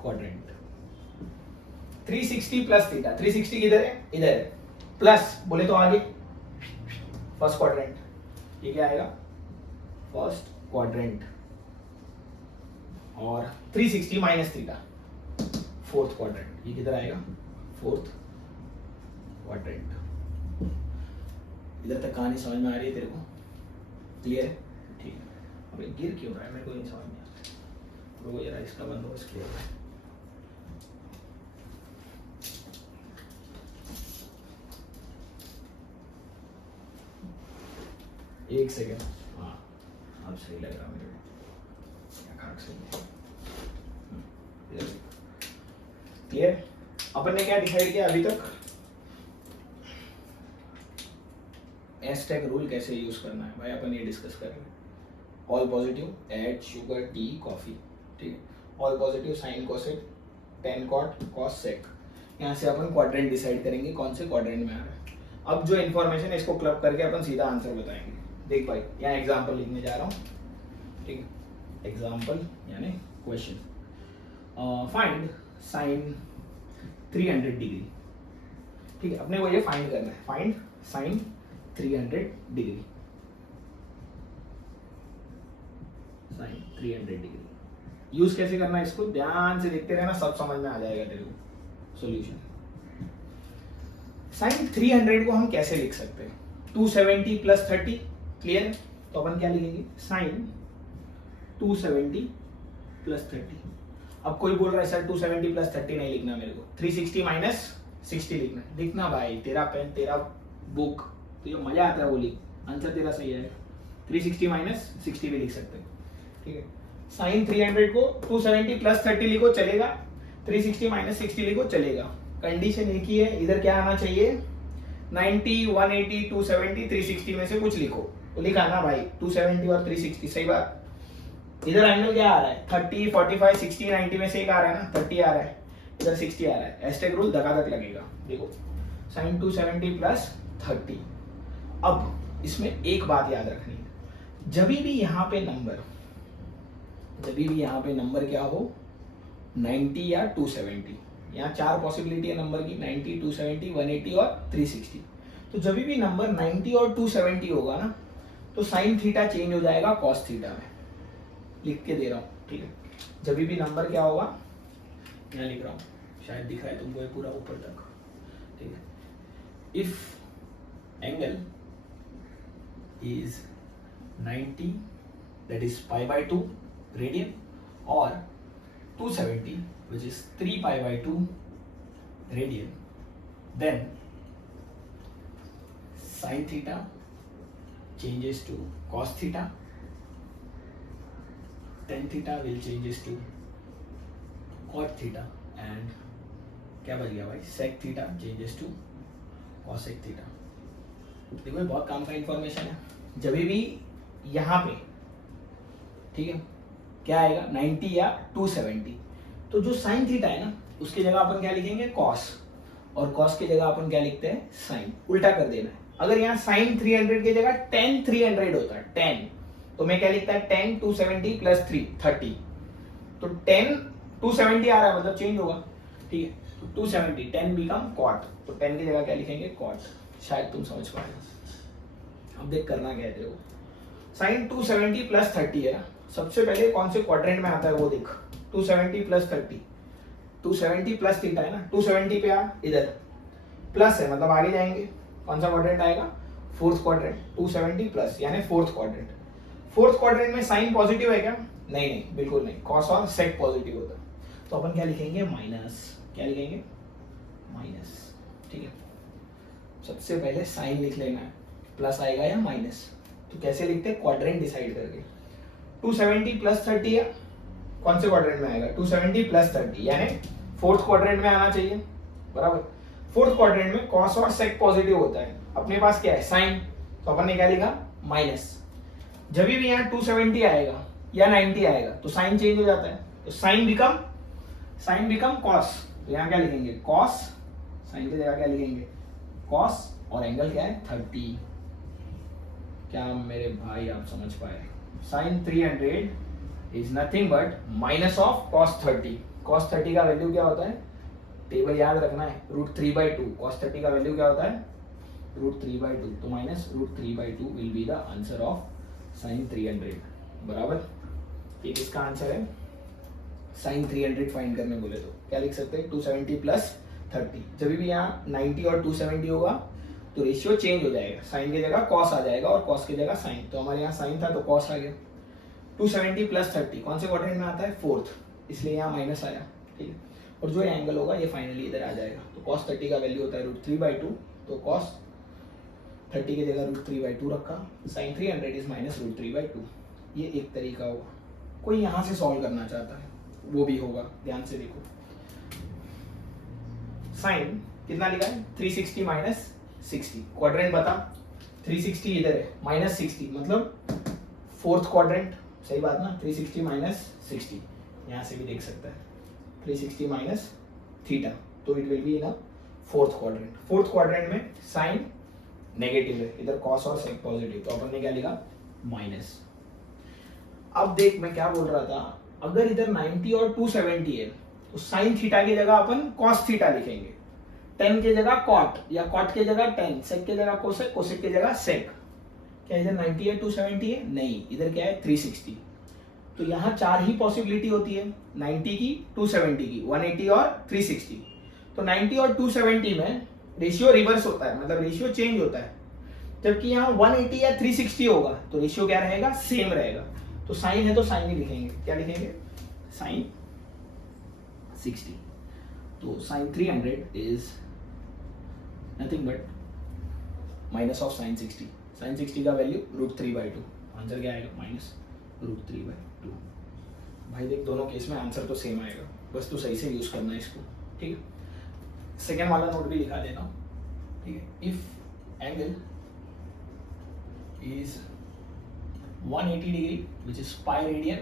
क्वाड्रेंट। 360 प्लस थीटा, 360 किधर है, इधर है, प्लस बोले तो आगे फर्स्ट क्वाड्रेंट। ये क्या आएगा, फर्स्ट क्वाड्रेंट। और 360 माइनस थीटा, फोर्थ क्वाड्रेंट। ये किधर आएगा, फोर्थ क्वाड्रेंट। इधर तक कहानी समझ में आ रही है तेरे को, क्लियर है, ठीक है। अब ये गिर क्यों रहा है, मेरे को नहीं समझ में आता। रुको जरा, इसका बंदोबस्त क्लियर है। एक सेकेंड, हाँ अब सही लग रहा मेरे को, खाक सही है, क्लियर। अपन ने क्या डिसाइड किया अभी तक, एस्टेक रूल कैसे यूज करना है भाई, अपन ये डिस्कस करेंगे। All positive, add sugar, tea, coffee, ठीक है। All positive, sine cosec, tan cot, cos sec. यहाँ से अपन क्वाड्रेंट डिसाइड करेंगे कौन से क्वाड्रेंट में आ रहा है। अब जो इन्फॉर्मेशन है इसको क्लब करके अपन सीधा आंसर बताएंगे। देख भाई, यहाँ एग्जाम्पल लिखने जा रहा हूँ, ठीक है। एग्जाम्पल यानी क्वेश्चन, फाइंड साइन 300 डिग्री, ठीक है। अपने को ये फाइंड करना है, find sine 300 degree, sine 300 degree. Use कैसे करना है इसको ध्यान से देखते रहना, सब समझ में आ जाएगा तेरे को सॉल्यूशन। साइन 300 को हम कैसे लिख सकते हैं, 270 प्लस 30, क्लियर है। तो अपन क्या लिखेंगे, साइन 270 प्लस 30। अब कोई बोल रहा है सर 270 प्लस 30 नहीं लिखना मेरे को, 360 माइनस 60 लिखना है। लिखना भाई, तेरा पेन तेरा बुक, तो ये मजा आता है वो लिख, आंसर तेरा सही है। 360 माइनस 60 भी लिख सकते हैं, ठीक है। साइन 300 को 270 प्लस 30 लिखो चलेगा, 360 माइनस 60 लिखो चलेगा। कंडीशन एक ही है, इधर क्या आना चाहिए, 90, 180, 270, 360 में से कुछ लिखो। तो लिखा ना भाई 270 और 360, सही बात। इधर एंगल क्या आ रहा है, 30, 45, 60, 90 में से एक आ रहा है ना, 30 आ रहा है, इधर 60 आ रहा है। एस्टेक रूल धकाधक लगेगा। देखो साइन 270 प्लस 30। अब इसमें एक बात याद रखनी है, जब भी यहाँ पे नंबर क्या हो, 90 या 270, यहाँ चार पॉसिबिलिटी है नंबर की, 90, 270, 180 और 360। तो जब भी नंबर 90 और 270 होगा ना, तो साइन थीटा चेंज हो जाएगा कॉस थीटा में। लिख के दे रहा हूँ, ठीक है। जब भी नंबर क्या होगा, यहाँ लिख रहा हूँ, शायद दिख रहा है तुमको ये पूरा ऊपर तक, ठीक है। If angle is 90, that is pi by 2 radian, or 270 which is 3 pi by 2 radian, then sin theta changes to cos theta, tan theta will changes to cot theta, and क्या बच गया भाई, sec theta changes to cosec theta। देखो ये बहुत काम का इंफॉर्मेशन है। जब भी यहाँ पे, ठीक है, क्या आएगा 90 या 270, तो जो साइन थीटा है ना, उसकी जगह अपन क्या लिखेंगे, कॉस, और कॉस की जगह अपन क्या लिखते हैं, साइन। उल्टा कर देना है। अगर यहाँ साइन 300 की जगह टेन 300 होता है, टेन, तो मैं क्या लिखता है, टेन 270 प्लस 3 30, तो टेन 270 आ रहा है मतलब चेंज होगा, ठीक है। तो 270 10 बिकम कॉट, तो 10 की जगह क्या लिखेंगे, कॉट। शायद तुम समझ पाए। अब देख करना क्या है तेरे को, साइन 270 प्लस 30 है ना, सबसे पहले कौन से क्वाड्रेंट में आता है वो देख, 270 प्लस 30, 270 प्लस थीटा है ना, 270 पे आ, इधर प्लस है मतलब आगे जाएंगे, कौन सा क्वाड्रेंट आएगा, फोर्थ क्वाड्रेंट, 270 प्लस यानी फोर्थ क्वाड्रेंट। फोर्थ क्वाड्रेंट में साइन पॉजिटिव है क्या, नहीं नहीं बिल्कुल नहीं, कॉस और सेक पॉजिटिव होता है, तो अपन क्या लिखेंगे, माइनस, क्या लिखेंगे, माइनस, ठीक है। सबसे पहले साइन लिख लेना है, प्लस आएगा या माइनस, तो कैसे लिखते हैं, क्वाड्रेंट डिसाइड करके, 270 प्लस 30 है, कौन से क्वाड्रेंट में आएगा, 270 प्लस 30 यानी फोर्थ क्वाड्रेंट में आना चाहिए, बराबर। फोर्थ क्वाड्रेंट में कॉस और सेक पॉजिटिव होता है, अपने पास क्या है, साइन, तो अपन ने क्या लिखा, माइनस। जब भी यहाँ 270 आएगा या 90 आएगा तो साइन चेंज हो जाता है, तो साइन बिकम कॉस, तो यहाँ क्या लिखेंगे, कॉस, साइन की जगह क्या लिखेंगे, कॉस, और एंगल क्या है, 30। क्या मेरे भाई आप समझ पाए, sine 300 is nothing but minus of cos 30। Cos 30 का वैल्यू क्या होता है, टेबल याद रखना है, √3/2, कॉस 30 का वैल्यू क्या होता है, √3/2, तो minus √3/2 will be the answer of sine 300, बराबर। ये किसका आंसर है, साइन 300 फाइंड करने बोले तो क्या लिख सकते हैं, 270 प्लस 30। जब भी यहाँ 90 और 270 होगा तो रेशियो चेंज हो जाएगा, साइन की जगह कॉस आ जाएगा और कॉस की जगह साइन, तो हमारे यहाँ साइन था तो कॉस आ गया। 270 प्लस 30 कौन से क्वाड्रेंट में आता है, फोर्थ, इसलिए यहाँ माइनस आया, ठीक है। और जो एंगल होगा ये फाइनली इधर आ जाएगा, तो कॉस 30 का वैल्यू होता है √3/2, तो कॉस 30 की जगह √3/2 रखा, साइन 300 इज माइनस √3/2। ये एक तरीका होगा। कोई यहाँ से सॉल्व करना चाहता है वो भी होगा, ध्यान से देखो। साइन कितना लिखा है, 360 माइनस 60, क्वाड्रेंट बता, 360 इधर है, माइनस 60 मतलब फोर्थ क्वाड्रेंट, सही बात ना, 360 माइनस 60, यहाँ से भी देख सकता है, 360 माइनस थीटा, तो it will be in a fourth quadrant. Fourth quadrant में साइन नेगेटिव है, इधर कॉस और सेक पॉजिटिव, तो अपन ने क्या लिखा, माइनस। अब देख मैं क्या बोल रहा था, अगर इधर 90 और 270 है तो साइन थीटा की जगह अपन कॉस थीटा लिखेंगे, टेन की जगह कॉट, या कॉट की जगह टेन, सेक की जगह कोसेक, कोसेक की जगह सेक। क्या इधर 90 है 270 है, नहीं, इधर क्या है 360, तो यहाँ चार ही पॉसिबिलिटी होती है, 90 की, 270 की, 180 और 360। तो 90 और 270 में रेशियो रिवर्स होता है, मतलब रेशियो चेंज होता है, जबकि यहाँ 180 या 360 होगा तो रेशियो क्या रहेगा, सेम रहेगा। तो साइन है तो साइन ही लिखेंगे, क्या लिखेंगे, साइन 60, तो sine 300 is nothing but minus of sine 60। Sine 60 का वैल्यू √3/2, आंसर क्या आएगा, माइनस √3/2। भाई देख दोनों केस में आंसर तो सेम आएगा, बस तो सही से यूज करना है इसको, ठीक है। सेकेंड वाला नोट भी लिखा देना, ठीक है। If angle is 180 degree which is pi radian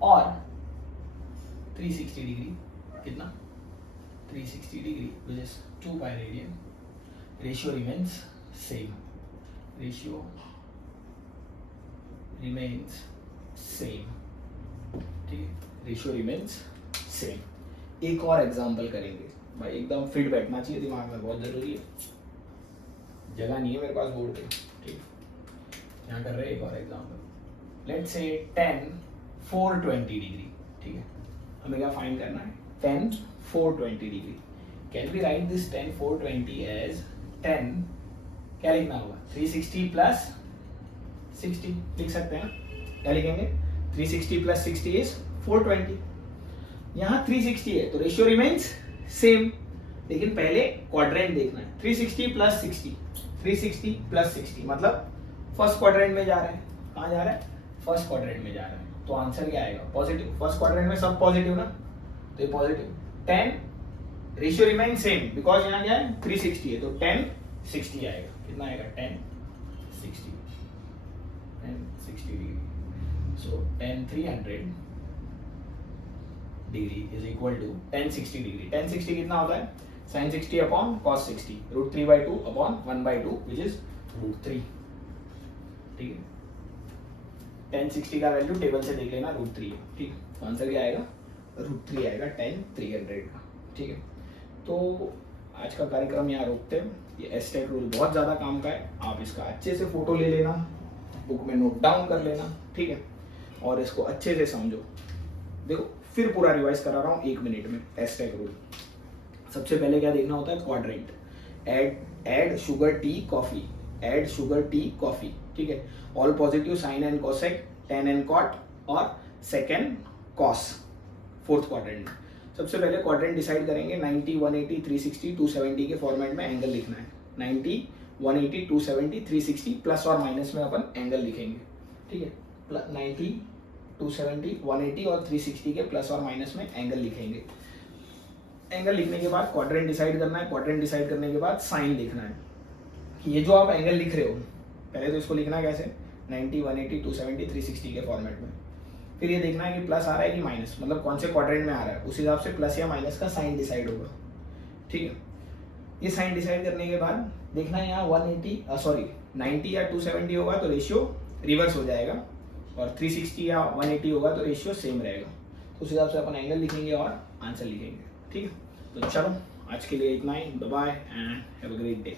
or 360 degree, कितना 360 degree which is 2 pi radian, ratio remains same, ratio remains same, ठीक है, ratio remains same। एक और एग्जांपल करेंगे भाई, एकदम फिट बैठना चाहिए दिमाग में, बहुत जरूरी है, जगह नहीं है मेरे पास बोर्ड पे, ठीक है। यहाँ कर रहे हैं एक और example, let's say tan 420 degree, ठीक है, हमें क्या फाइंड करना है, tan 420 degree. Can we write this tan 420 as tan, क्या लिखना होगा, 360 प्लस 60 लिख सकते हैं, क्या लिखेंगे, 360 प्लस 60 इज 420। यहाँ 360 है तो रेशियो रिमेन्स सेम, लेकिन पहले क्वाड्रेंट देखना है, 360 प्लस 60, 360 प्लस 60 मतलब फर्स्ट क्वाड्रेंट में जा रहा है, कहाँ जा रहा है, फर्स्ट क्वाड्रेंट में जा रहा है, तो आंसर क्या आएगा, पॉजिटिव, फर्स्ट क्वाड्रेंट में सब पॉजिटिव ना, तो ये positive. 10 ratio remain same because यहाँ क्या है 360 है, तो 10 60 आएगा, कितना आएगा 10 60 degree, so tan 300 degree is equal to tan 60 degree. tan 60 कितना होता है, sin 60 upon cos 60, √3/2 upon 1/2 which is √3, ठीक है। tan 60 का वैल्यू टेबल से देख लेना, √3 है, ठीक है, तो आंसर क्या आएगा, √3 आएगा tan 300 का, ठीक है। तो आज का कार्यक्रम यहाँ रोकते हैं, ये एस्टेक रूल बहुत ज़्यादा काम का है, आप इसका अच्छे से फोटो ले लेना, बुक में नोट डाउन कर लेना, ठीक है, और इसको अच्छे से समझो। देखो फिर पूरा रिवाइज करा रहा हूँ 1 मिनट में। एस्टेक रूल, सबसे पहले क्या देखना होता है, quadrant, add sugar tea coffee, add sugar tea coffee, ठीक है। All positive sine and cosec, tan and cot और सेकेंड कॉस, फोर्थ क्वाड्रेंट। सबसे पहले क्वाड्रेंट डिसाइड करेंगे, 90, 180, 360, 270 के फॉर्मेट में एंगल लिखना है। 90, 180, 270, 360 प्लस और माइनस में अपन एंगल लिखेंगे, ठीक है। 90, 270, 180 और 360 के प्लस और माइनस में एंगल लिखेंगे। एंगल लिखने के बाद क्वाड्रेंट डिसाइड करना है। क्वाड्रेंट डिसाइड करने के बाद साइन लिखना है कि ये जो आप एंगल लिख रहे हो, पहले तो इसको लिखना है कैसे, 90, 180, 270, 360 के फॉर्मेट में। फिर ये देखना है कि प्लस आ रहा है कि माइनस, मतलब कौन से क्वाड्रेंट में आ रहा है, उस हिसाब से प्लस या माइनस का साइन डिसाइड होगा, ठीक है। ये साइन डिसाइड करने के बाद देखना है यहाँ 90 या 270 होगा तो रेशियो रिवर्स हो जाएगा, और 360 या 180 होगा तो रेशियो सेम रहेगा। तो उस हिसाब से अपन एंगल लिखेंगे और आंसर लिखेंगे, ठीक है। तो चलो आज के लिए इतना ही, bye bye and have a great day.